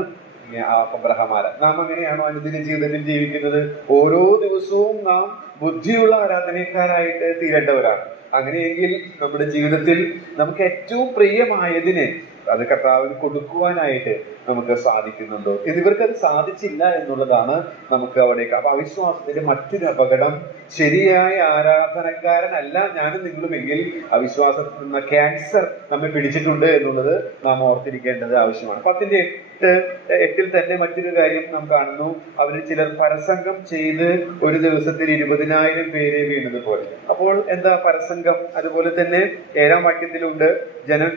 അബ്രഹാം നാം അങ്ങനെയാണോ അനുദിന ജീവിതത്തിൽ ജീവിക്കുന്നത്? ഓരോ ദിവസവും നാം ബുദ്ധിയുള്ള ആരാധനക്കാരായിട്ട് തീരേണ്ടവരാണ്. അങ്ങനെയെങ്കിൽ നമ്മുടെ ജീവിതത്തിൽ നമുക്ക് ഏറ്റവും പ്രിയമായതിന് അത് കർത്താവിന് കൊടുക്കുവാനായിട്ട് നമുക്ക് സാധിക്കുന്നുണ്ടോ? ഇവർക്ക് അത് സാധിച്ചില്ല എന്നുള്ളതാണ് നമുക്ക് അവിടേക്ക്. അപ്പൊ അവിശ്വാസത്തിന്റെ മറ്റൊരു അപകടം, ശരിയായ ആരാധനക്കാരനല്ല ഞാനും നിങ്ങളുമെങ്കിൽ അവിശ്വാസത്തിൽ നിന്ന് ക്യാൻസർ നമ്മെ പിടിച്ചിട്ടുണ്ട് എന്നുള്ളത് നാം ഓർത്തിരിക്കേണ്ടത് ആവശ്യമാണ്. 10:8 തന്നെ മറ്റൊരു കാര്യം നാം കാണുന്നു. അവരിൽ ചിലർ പരസംഗം ചെയ്ത് ഒരു ദിവസത്തിൽ 20,000 പേരെ വീണത് പോലെ. അപ്പോൾ എന്താ പരസംഗം? അതുപോലെ തന്നെ 7-ാം വാക്യത്തിലുണ്ട്, ജനം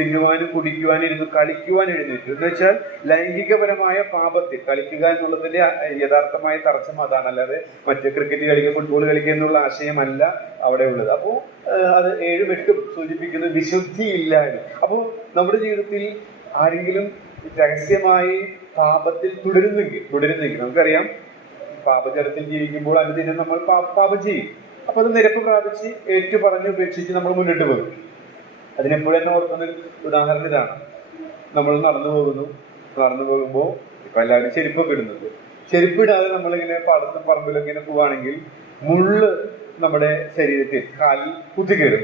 തിന്നുവാനും കുടിക്കുവാനും ഇരുന്നു, കളിക്കുവാൻ എഴുന്നേറ്റു. എന്ന് വെച്ചാൽ ലൈംഗികപരമായ പാപത്തിൽ കളിക്കുക എന്നുള്ളതിന്റെ യഥാർത്ഥമായ തർജ്ജമ അതാണ്, അല്ലാതെ മറ്റ് ക്രിക്കറ്റ് കളിക്കുക, ഫുട്ബോൾ കളിക്കുക എന്നുള്ള ആശയമല്ല അവിടെ ഉള്ളത്. അപ്പോൾ അത് 7-8 സൂചിപ്പിക്കുന്നത് വിശുദ്ധി ഇല്ല എന്ന്. അപ്പോൾ നമ്മുടെ ജീവിതത്തിൽ ആരെങ്കിലും രഹസ്യമായി പാപത്തിൽ തുടരുന്നെങ്കിൽ നമുക്കറിയാം, പാപജലത്തിൽ ജീവിക്കുമ്പോൾ അനുദിനം നമ്മൾ പാപം ചെയ്യും. അപ്പൊ അത് നിരപ്പ് പ്രാപിച്ച് ഏറ്റു പറഞ്ഞ് ഉപേക്ഷിച്ച് നമ്മൾ മുന്നോട്ട് പോകും. അതിനെപ്പോഴും തന്നെ ഓർക്കുന്ന ഉദാഹരണം ഇതാണ്. നമ്മൾ നടന്നു പോകുമ്പോൾ ഇപ്പൊ എല്ലാവരും ചെരുപ്പൊക്കെ ഇടുന്നുണ്ട്. ചെരുപ്പിടാതെ നമ്മളിങ്ങനെ പാടത്തും പറമ്പിലൊക്കെ ഇങ്ങനെ പോവാണെങ്കിൽ മുള്ള് നമ്മുടെ ശരീരത്തിൽ കാലിൽ കുത്തിക്കയറും.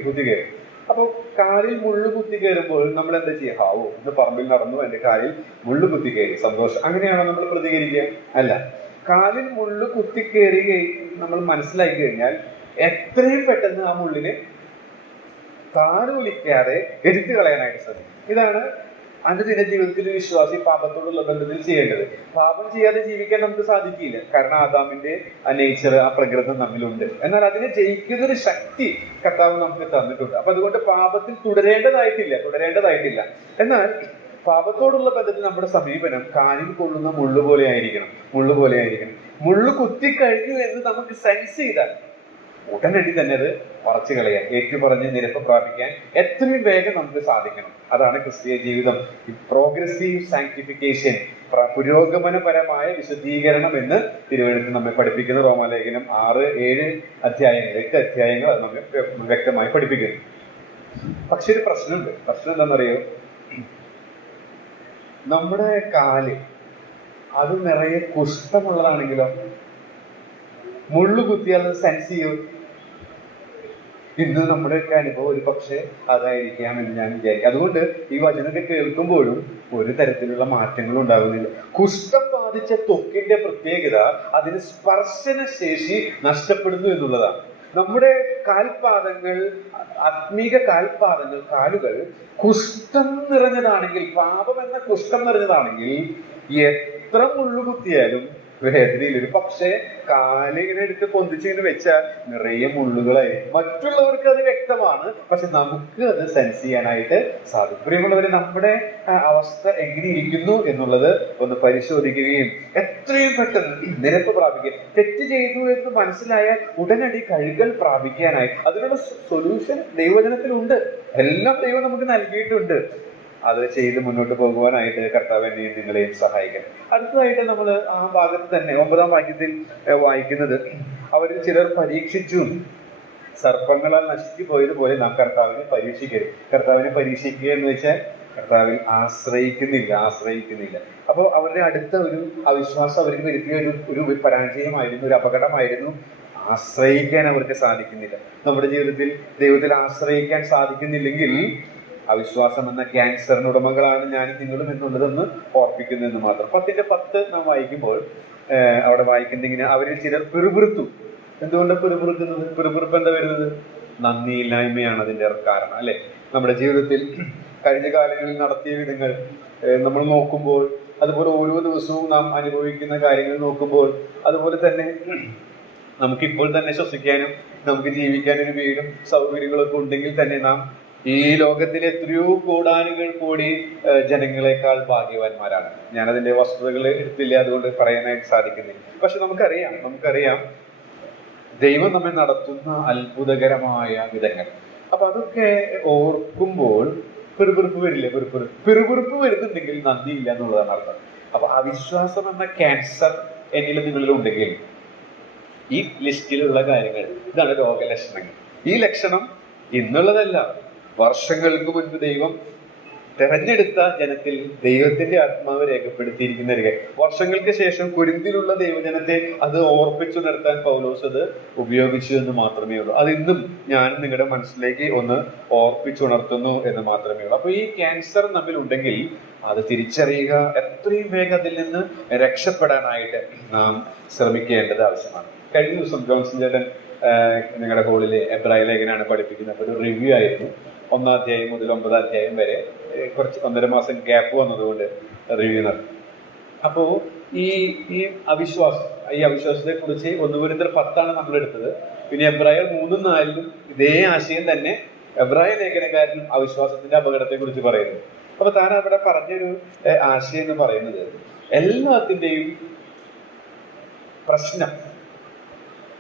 അപ്പൊ കാലിൽ മുള്ളു കുത്തി കയറുമ്പോൾ നമ്മൾ എന്താ ചെയ്യുക? ഹാവോ, ഇന്ന് പറമ്പിൽ നടന്നു, എന്റെ കാലിൽ മുള്ളു കുത്തി കയറി, സന്തോഷം. അങ്ങനെയാണോ നമ്മൾ പ്രതികരിക്കുക? അല്ല. കാലിൽ മുള്ളു കുത്തിക്കയറി നമ്മൾ മനസ്സിലാക്കി കഴിഞ്ഞാൽ എത്രയും പെട്ടെന്ന് ആ മുള്ളിനെ താരോലിക്കാതെ എടുത്തു കളയാനായിട്ട് ശ്രമിക്കും. ഇതാണ് അനുദിന ജീവിതത്തിൽ ഒരു വിശ്വാസി പാപത്തോടുള്ള ബന്ധത്തിൽ ചെയ്യേണ്ടത്. പാപം ചെയ്യാതെ ജീവിക്കാൻ നമുക്ക് സാധിക്കില്ല. കാരണം ആദാമിന്റെ ആ നേച്ചർ, ആ പ്രകൃതം നമ്മിലുണ്ട്. എന്നാൽ അതിനെ ജയിക്കുന്ന ഒരു ശക്തി കർത്താവ് നമുക്ക് തന്നിട്ടുണ്ട്. അപ്പൊ അതുകൊണ്ട് പാപത്തിൽ തുടരേണ്ടതായിട്ടില്ല. എന്നാൽ പാപത്തോടുള്ള ബന്ധത്തിൽ നമ്മുടെ സമീപനം കാലിൽ കൊള്ളുന്ന മുള്ളു പോലെ ആയിരിക്കണം. മുള്ളു കുത്തിക്കഴിഞ്ഞു എന്ന് നമുക്ക് സെൻസ് ചെയ്താൽ ഉടനടി തന്നെ അത് പറിച്ചു കളയാൻ, ഏറ്റുപറഞ്ഞ് നിരപ്പ് പ്രാപിക്കാൻ എത്രയും വേഗം നമുക്ക് സാധിക്കണം. അതാണ് ക്രിസ്തീയ ജീവിതം. പ്രോഗ്രസീവ് സാങ്ക്ടിഫിക്കേഷൻ, പുരോഗമനപരമായ വിശുദ്ധീകരണം എന്ന് തിരുവഴുത്ത് നമ്മെ പഠിപ്പിക്കുന്ന റോമാലേഖനം 8 അധ്യായങ്ങൾ അത് നമ്മെ വ്യക്തമായി പഠിപ്പിക്കുന്നു. പക്ഷെ ഒരു പ്രശ്നമുണ്ട്. പ്രശ്നം എന്താണെന്നറിയോ? നമ്മുടെ കാല് അത് നിറയെ കുഷ്ഠമുള്ളതാണെങ്കിലോ, മുള്ളു കുത്തിയാൽ അത് സെൻസ് ചെയ്യും. ഇന്ന് നമ്മുടെയൊക്കെ അനുഭവം ഒരു പക്ഷേ അതായിരിക്കാം എന്ന് ഞാൻ വിചാരിക്കും. അതുകൊണ്ട് ഈ വചനത്തെ കേൾക്കുമ്പോഴും ഒരു തരത്തിലുള്ള മാറ്റങ്ങളും ഉണ്ടാകുന്നില്ല. കുഷ്ഠം ബാധിച്ച ത്വക്കിന്റെ പ്രത്യേകത അതിന് സ്പർശന ശേഷി നഷ്ടപ്പെടുന്നു എന്നുള്ളതാണ്. നമ്മുടെ കാൽപാദങ്ങൾ, ആത്മീക കാലുകൾ കുഷ്ഠം നിറഞ്ഞതാണെങ്കിൽ, പാപം എന്ന കുഷ്ഠം നിറഞ്ഞതാണെങ്കിൽ എത്ര മുള്ളുകുത്തിയാലും വേദനയിൽ. ഒരു പക്ഷേ കാലിങ്ങനെ എടുത്ത് പൊന്തിച്ചിങ്ങനെ വെച്ചാൽ നിറയെ മുള്ളുകളായി. മറ്റുള്ളവർക്ക് അത് വ്യക്തമാണ്, പക്ഷെ നമുക്ക് അത് സെൻസ് ചെയ്യാനായിട്ട് സാധിക്കും. പ്രിയമുള്ളവരെ, നമ്മുടെ അവസ്ഥ എങ്ങനെ ഇരിക്കുന്നു എന്നുള്ളത് ഒന്ന് പരിശോധിക്കുകയും എത്രയും പെട്ടെന്ന് നിരപ്പ് പ്രാപിക്കുക, തെറ്റ് ചെയ്തു എന്ന് മനസ്സിലായാൽ ഉടനടി കഴുകൽ പ്രാപിക്കാനായി അതിനുള്ള സൊല്യൂഷൻ ദൈവവചനത്തിലുണ്ട്. എല്ലാം ദൈവം നമുക്ക് നൽകിയിട്ടുണ്ട്. അത് ചെയ്ത് മുന്നോട്ട് പോകുവാനായിട്ട് കർത്താവ് എന്നെയും നിങ്ങളെയും സഹായിക്കണം. അടുത്തതായിട്ട് നമ്മൾ ആ ഭാഗത്ത് തന്നെ 9-ാം വാക്യത്തിൽ വായിക്കുന്നത്, അവരിൽ ചിലർ പരീക്ഷിച്ചു, സർപ്പങ്ങളാൽ നശിച്ചു പോയതുപോലെ നാം കർത്താവിനെ പരീക്ഷിക്കരുത്. കർത്താവിനെ പരീക്ഷിക്കുക എന്ന് വെച്ചാൽ കർത്താവിൽ ആശ്രയിക്കുന്നില്ല. അപ്പോൾ അവരുടെ അടുത്ത ഒരു അവിശ്വാസം അവർക്ക് വരുത്തിയ ഒരു പരാജയമായിരുന്നു, ഒരു അപകടമായിരുന്നു. ആശ്രയിക്കാൻ അവർക്ക് സാധിക്കുന്നില്ല. നമ്മുടെ ജീവിതത്തിൽ ദൈവത്തിൽ ആശ്രയിക്കാൻ സാധിക്കുന്നില്ലെങ്കിൽ അവിശ്വാസം എന്ന ക്യാൻസറിന് ഉടമകളാണ് ഞാനും നിങ്ങളും എന്നുള്ളതെന്ന് ഓർപ്പിക്കുന്നതെന്ന് മാത്രം. 10:10 നാം വായിക്കുമ്പോൾ അവിടെ വായിക്കുന്നത് ഇങ്ങനെ, അവരിൽ ചിലർ പിറുപിറുത്തു. എന്തുകൊണ്ട് പിറുപിറുക്കുന്നത്? പിറുപിറുപ്പ് എന്താ വരുന്നത്? നന്ദിയില്ലായ്മയാണ് അതിന്റെ കാരണം, അല്ലെ? നമ്മുടെ ജീവിതത്തിൽ കഴിഞ്ഞ കാലങ്ങളിൽ നടത്തിയ വിധങ്ങൾ നമ്മൾ നോക്കുമ്പോൾ, അതുപോലെ ഓരോ ദിവസവും നാം അനുഭവിക്കുന്ന കാര്യങ്ങൾ നോക്കുമ്പോൾ, അതുപോലെ തന്നെ നമുക്കിപ്പോൾ തന്നെ ശ്വസിക്കാനും നമുക്ക് ജീവിക്കാനൊരു വീടും സൗകര്യങ്ങളൊക്കെ ഉണ്ടെങ്കിൽ തന്നെ നാം ഈ ലോകത്തിലെ എത്രയോ കോടി ജനങ്ങളെക്കാൾ ഭാഗ്യവാന്മാരാണ്. ഞാനതിന്റെ വസ്തുതകൾ എടുത്തില്ല, അതുകൊണ്ട് പറയാനായിട്ട് സാധിക്കുന്നില്ല. പക്ഷെ നമുക്കറിയാം ദൈവം നമ്മെ നടത്തുന്ന അത്ഭുതകരമായ വിധങ്ങൾ. അപ്പൊ അതൊക്കെ ഓർക്കുമ്പോൾ പിറുപിറുപ്പ് വരില്ലേ? പിറുപിറുപ്പ് വരുന്നുണ്ടെങ്കിൽ നന്ദിയില്ല എന്നുള്ളതാണ് അർത്ഥം. അപ്പൊ അവിശ്വാസം എന്ന ക്യാൻസർ എന്നിലും നിങ്ങളിലും ഉണ്ടെങ്കിൽ ഈ ലിസ്റ്റിലുള്ള കാര്യങ്ങൾ, ഇതാണ് രോഗലക്ഷണങ്ങൾ. ഈ ലക്ഷണം ഇന്നുള്ളതല്ല. വർഷങ്ങൾക്ക് മുൻപ് ദൈവം തെരഞ്ഞെടുത്ത ജനത്തിൽ ദൈവത്തിന്റെ ആത്മാവ് രേഖപ്പെടുത്തിയിരിക്കുന്ന ഒരു കാര്യം. വർഷങ്ങൾക്ക് ശേഷം കൊരിന്തിലുള്ള ദൈവജനത്തെ അത് ഓർപ്പിച്ചുണർത്താൻ പൗലോസ് അത് ഉപയോഗിച്ചു എന്ന് മാത്രമേ ഉള്ളൂ. അത് ഇന്നും ഞാനും നിങ്ങളുടെ മനസ്സിലേക്ക് ഒന്ന് ഓർപ്പിച്ചുണർത്തുന്നു എന്ന് മാത്രമേ ഉള്ളൂ. അപ്പൊ ഈ ക്യാൻസർ നമ്മിൽ ഉണ്ടെങ്കിൽ അത് തിരിച്ചറിയുക, എത്രയും വേഗം അതിൽ നിന്ന് രക്ഷപ്പെടാനായിട്ട് നാം ശ്രമിക്കേണ്ടത് ആവശ്യമാണ്. കഴിഞ്ഞ ദിവസം ജോൺസൺ ചേട്ടൻ നിങ്ങളുടെ ഹോളിലെ എബ്രായ ലേഖനാണ് പഠിപ്പിക്കുന്നത്. അപ്പൊ ഒരു റിവ്യൂ ആയിരുന്നു. 1-ാം അധ്യായം മുതൽ 9-ാം അധ്യായം വരെ കുറച്ച് 1.5 മാസം ഗ്യാപ്പ് വന്നതുകൊണ്ട് റിവ്യൂ നടത്തി. അപ്പോ ഈ അവിശ്വാസത്തെ കുറിച്ച് 1 കൊരിന്ത്യർ 10 നമ്മൾ എടുത്തത്. പിന്നെ എബ്രായർ 3-4 ഇതേ ആശയം തന്നെ എബ്രായ ലേഖനക്കാരൻ അവിശ്വാസത്തിന്റെ അപകടത്തെ കുറിച്ച് പറയുന്നു. അപ്പൊ താൻ അവിടെ പറഞ്ഞൊരു ആശയം എന്ന് പറയുന്നത്, എല്ലാത്തിന്റെയും പ്രശ്നം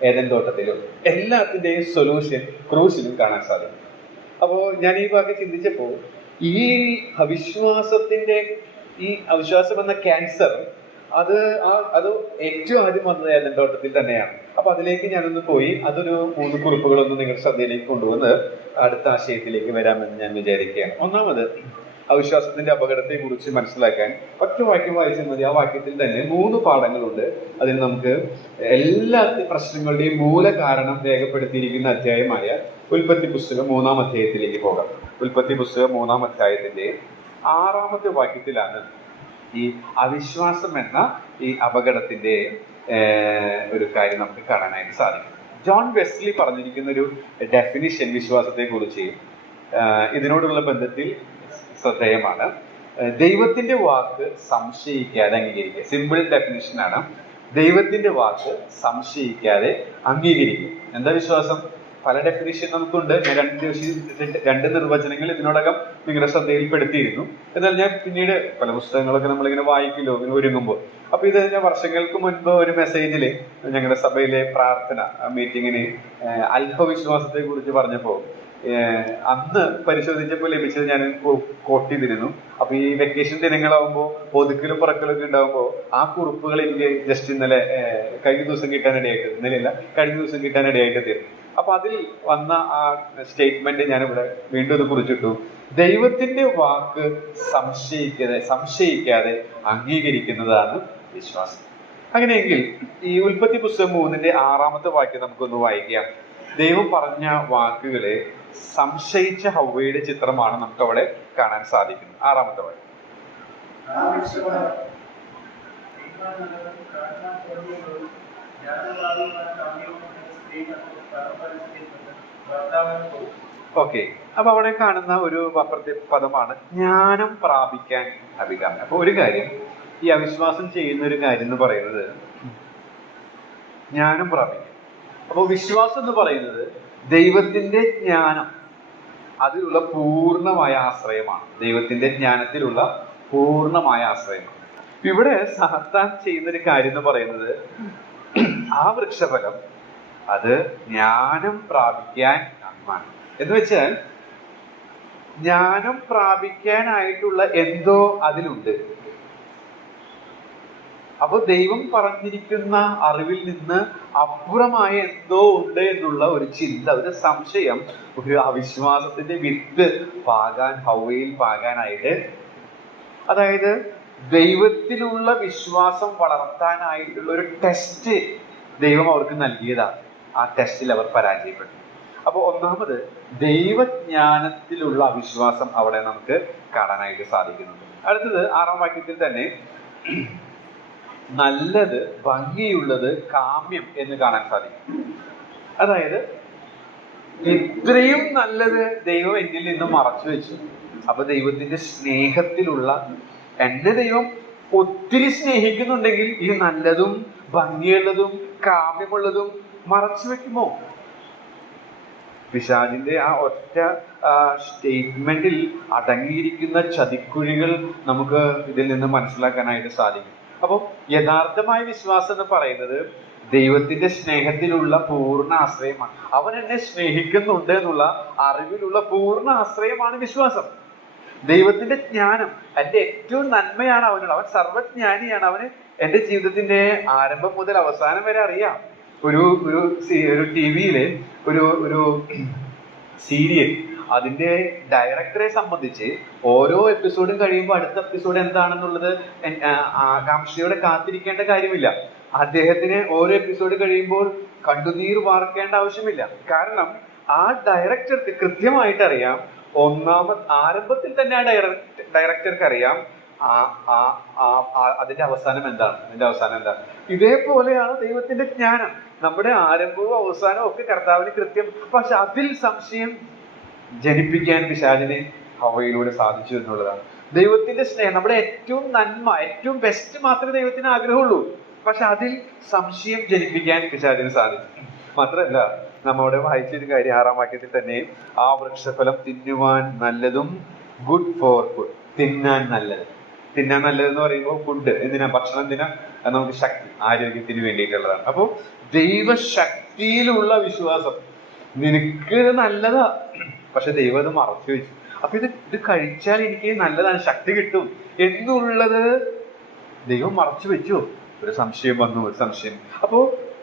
ഏദൻ തോട്ടത്തിലും എല്ലാത്തിന്റെയും സൊല്യൂഷൻ ക്രൂശിലും കാണാൻ സാധിക്കും. അപ്പോൾ ഞാൻ ഈ ഭാഗം ചിന്തിച്ചപ്പോൾ ഈ അവിശ്വാസത്തിന്റെ ഈ അവിശ്വാസം എന്ന ക്യാൻസർ അത് ഏറ്റവും ആദ്യം വന്നത് ഏദൻ തോട്ടത്തിൽ തന്നെയാണ്. അപ്പൊ അതിലേക്ക് ഞാനൊന്ന് പോയി അതൊരു 3 കുറിപ്പുകളൊന്ന് നിങ്ങളുടെ ശ്രദ്ധയിലേക്ക് കൊണ്ടുവന്ന് അടുത്ത ആശയത്തിലേക്ക് വരാമെന്ന് ഞാൻ വിചാരിക്കുകയാണ്. ഒന്നാമത്, അവിശ്വാസത്തിന്റെ അപകടത്തെ കുറിച്ച് മനസ്സിലാക്കാൻ ഒറ്റ വാക്യം വായിച്ചാൽ മതി. ആ വാക്യത്തിൽ തന്നെ 3 പാഠങ്ങളുണ്ട്. അതിൽ നമുക്ക് എല്ലാ പ്രശ്നങ്ങളുടെയും മൂല കാരണം രേഖപ്പെടുത്തിയിരിക്കുന്ന അധ്യായമായ ഉൽപ്പത്തി പുസ്തകം 3-ാം അധ്യായത്തിലേക്ക് പോകാം. ഉൽപ്പത്തി പുസ്തകം 3-ാം അധ്യായത്തിന്റെ 6-ാമത്തെ വാക്യത്തിലാണ് ഈ അവിശ്വാസം എന്ന ഈ അപകടത്തിന്റെ ഒരു കാര്യം നമുക്ക് കാണാനായിട്ട് സാധിക്കും. ജോൺ വെസ്ലി പറഞ്ഞിരിക്കുന്ന ഒരു ഡെഫിനിഷൻ വിശ്വാസത്തെ കുറിച്ച് ഇതിനോടുള്ള ബന്ധത്തിൽ ശ്രദ്ധേയമാണ്. ദൈവത്തിന്റെ വാക്ക് സംശയിക്കാതെ അംഗീകരിക്കുക. സിമ്പിൾ ഡെഫിനിഷനാണ്. ദൈവത്തിന്റെ വാക്ക് സംശയിക്കാതെ അംഗീകരിക്കും. എന്താ വിശ്വാസം? പല ഡെഫിനിഷൻ നമുക്കുണ്ട്. ഞാൻ 2 നിർവചനങ്ങൾ ഇതിനോടകം നിങ്ങളുടെ ശ്രദ്ധയിൽപ്പെടുത്തിയിരുന്നു. എന്നാൽ ഞാൻ പിന്നീട് പല പുസ്തകങ്ങളൊക്കെ നമ്മളിങ്ങനെ വായിക്കില്ലോ ഇങ്ങനെ ഒരുങ്ങുമ്പോൾ. അപ്പൊ ഇത് ഞാൻ വർഷങ്ങൾക്ക് മുൻപ് ഒരു മെസ്സേജില് ഞങ്ങളുടെ സഭയിലെ പ്രാർത്ഥന മീറ്റിങ്ങിന് അല്പവിശ്വാസത്തെ കുറിച്ച് പറഞ്ഞപ്പോ അന്ന് പരിശോധിച്ചപ്പോൾ ലഭിച്ചത് ഞാൻ കോട്ട് ചെയ്തിരുന്നു. അപ്പൊ ഈ വെക്കേഷൻ ദിനങ്ങളാവുമ്പോൾ ഒതുക്കലും പറക്കലൊക്കെ ഉണ്ടാവുമ്പോൾ ആ കുറിപ്പുകൾ എനിക്ക് ജസ്റ്റ് കഴിഞ്ഞ ദിവസം കിട്ടാനിടയായിട്ട് തീർന്നു. അപ്പൊ അതിൽ വന്ന ആ സ്റ്റേറ്റ്മെന്റ് ഞാനിവിടെ വീണ്ടും ഇത് കുറിച്ചിട്ടു. ദൈവത്തിന്റെ വാക്ക് സംശയിക്കാതെ അംഗീകരിക്കുന്നതാണ് വിശ്വാസം. അങ്ങനെയെങ്കിൽ ഈ ഉൽപ്പത്തി പുസ്തകം 3-ന്റെ 6-ാമത്തെ വാക്യം നമുക്കൊന്ന് വായിക്കാം. ദൈവം പറഞ്ഞ വാക്കുകളെ സംശയിച്ച ഹവ്വയുടെ ചിത്രമാണ് നമുക്ക് അവിടെ കാണാൻ സാധിക്കുന്നത്. 6-ാമത്തെ വാക്യം. ഓക്കെ, അപ്പൊ അവിടെ കാണുന്ന ഒരു പദമാണ് ജ്ഞാനം പ്രാപിക്കാൻ അഭികാമ്യം. അപ്പൊ ഒരു കാര്യം, ഈ അവിശ്വാസം ചെയ്യുന്ന ഒരു കാര്യം എന്ന് പറയുന്നത് ജ്ഞാനം പ്രാപിക്കും. അപ്പൊ വിശ്വാസം എന്ന് പറയുന്നത് ദൈവത്തിന്റെ ജ്ഞാനം, അതിലുള്ള പൂർണ്ണമായ ആശ്രയമാണ്. ദൈവത്തിന്റെ ജ്ഞാനത്തിലുള്ള പൂർണ്ണമായ ആശ്രയമാണ്. ഇവിടെ സാത്താൻ ചെയ്യുന്നൊരു കാര്യം എന്ന് പറയുന്നത് ആ വൃക്ഷഫലം അത് ജ്ഞാനം പ്രാപിക്കാൻ ആണ്. എന്ന് വെച്ചാൽ ജ്ഞാനം പ്രാപിക്കാനായിട്ടുള്ള എന്തോ അതിലുണ്ട്. അപ്പൊ ദൈവം പറഞ്ഞിരിക്കുന്ന അറിവിൽ നിന്ന് അപ്പുറമായ എന്തോ ഉണ്ട് എന്നുള്ള ഒരു ചിന്ത, ഒരു സംശയം, ഒരു അവിശ്വാസത്തിന്റെ വിത്ത് ഹവ്വയിൽ പാകാനായിട്ട്, അതായത് ദൈവത്തിലുള്ള വിശ്വാസം വളർത്താനായിട്ടുള്ള ഒരു ടെസ്റ്റ് ദൈവം അവർക്ക് നൽകിയതാണ്. ആ ടെസ്റ്റിൽ അവർ പരാജയപ്പെട്ടു. അപ്പൊ ഒന്നാമത് ദൈവജ്ഞാനത്തിലുള്ള അവിശ്വാസം അവിടെ നമുക്ക് കാണാനായിട്ട് സാധിക്കുന്നുണ്ട്. അടുത്തത് 6-ാം വാക്യത്തിൽ തന്നെ നല്ലത്, ഭംഗിയുള്ളത്, കാമ്യം എന്ന് കാണാൻ സാധിക്കും. അതായത് ഇത്രയും നല്ലത് ദൈവം എന്നിൽ നിന്ന് മറച്ചു വെച്ചു. അപ്പൊ ദൈവത്തിന്റെ സ്നേഹത്തിലുള്ള എന്നെ ദൈവം ഒത്തിരി സ്നേഹിക്കുന്നുണ്ടെങ്കിൽ ഈ നല്ലതും ഭംഗിയുള്ളതും കാമ്യമുള്ളതും മറച്ചു വെക്കുമോ? പിശാചിന്റെ ആ ഒറ്റ സ്റ്റേറ്റ്മെന്റിൽ അടങ്ങിയിരിക്കുന്ന ചതിക്കുഴികൾ നമുക്ക് ഇതിൽ നിന്ന് മനസ്സിലാക്കാനായിട്ട് സാധിക്കും. അപ്പോൾ യഥാർത്ഥമായ വിശ്വാസം എന്ന് പറയുന്നത് ദൈവത്തിന്റെ സ്നേഹത്തിലുള്ള പൂർണ്ണ ആശ്രയമാണ്. അവൻ എന്നെ സ്നേഹിക്കുന്നുണ്ട് എന്നുള്ള അറിവിലുള്ള പൂർണ്ണ ആശ്രയമാണ് വിശ്വാസം. ദൈവത്തിന്റെ ജ്ഞാനം, എന്റെ ഏറ്റവും നന്മയാണ് അവനോട്. അവൻ സർവജ്ഞാനിയാണ്. അവന് എന്റെ ജീവിതത്തിന്റെ ആരംഭം മുതൽ അവസാനം വരെ അറിയാം. ഒരു ടിവിയിലെ ഒരു സീരിയൽ, അതിന്റെ ഡയറക്ടറെ സംബന്ധിച്ച് ഓരോ എപ്പിസോഡും കഴിയുമ്പോൾ അടുത്ത എപ്പിസോഡ് എന്താണെന്നുള്ളത് ആകാംക്ഷയോടെ കാത്തിരിക്കേണ്ട കാര്യമില്ല. അദ്ദേഹത്തിന് ഓരോ എപ്പിസോഡ് കഴിയുമ്പോൾ കണ്ണുനീർ വാർക്കേണ്ട ആവശ്യമില്ല. കാരണം ആ ഡയറക്ടർക്ക് കൃത്യമായിട്ട് അറിയാം, ആരംഭത്തിൽ തന്നെ ആ ഡയറക്ടർക്ക് അറിയാം അതിന്റെ അവസാനം എന്താണ്. ഇതേപോലെയാണ് ദൈവത്തിന്റെ ജ്ഞാനം. നമ്മുടെ ആരംഭവും അവസാനവും ഒക്കെ കർത്താവിന് കൃത്യം. പക്ഷെ അതിൽ സംശയം ജനിപ്പിക്കാൻ പിശാചിനെ ഹവ്വയിലൂടെ സാധിച്ചു എന്നുള്ളതാണ്. ദൈവത്തിന്റെ സ്നേഹം, നമ്മുടെ ഏറ്റവും നന്മ, ഏറ്റവും ബെസ്റ്റ് മാത്രമേ ദൈവത്തിന് ആഗ്രഹമുള്ളൂ. പക്ഷെ അതിൽ സംശയം ജനിപ്പിക്കാൻ പിശാചിന് സാധിച്ചു. മാത്രമല്ല, നമ്മവിടെ വായിച്ചൊരു കാര്യം 6-ാം വാക്യത്തിൽ തന്നെ, ആ വൃക്ഷഫലം തിന്നുവാൻ നല്ലതും, ഗുഡ് ഫോർ ഫുഡ്, തിന്നാൻ നല്ലതെന്ന് പറയുമ്പോൾ ഫുഡ് എന്തിനാ? ഭക്ഷണം എന്തിനാ? നമുക്ക് ശക്തി, ആരോഗ്യത്തിന് വേണ്ടിയിട്ടുള്ളതാണ്. അപ്പോ ദൈവശക്തിയിലുള്ള വിശ്വാസം. നിനക്ക് നല്ലതാ, പക്ഷെ ദൈവം അത് മറച്ചു വെച്ചു. അപ്പൊ ഇത് കഴിച്ചാൽ എനിക്ക് നല്ലതാണ്, ശക്തി കിട്ടും എന്നുള്ളത് ദൈവം മറച്ചു വെച്ചു. ഒരു സംശയം വന്നു, ഒരു സംശയം. അപ്പോ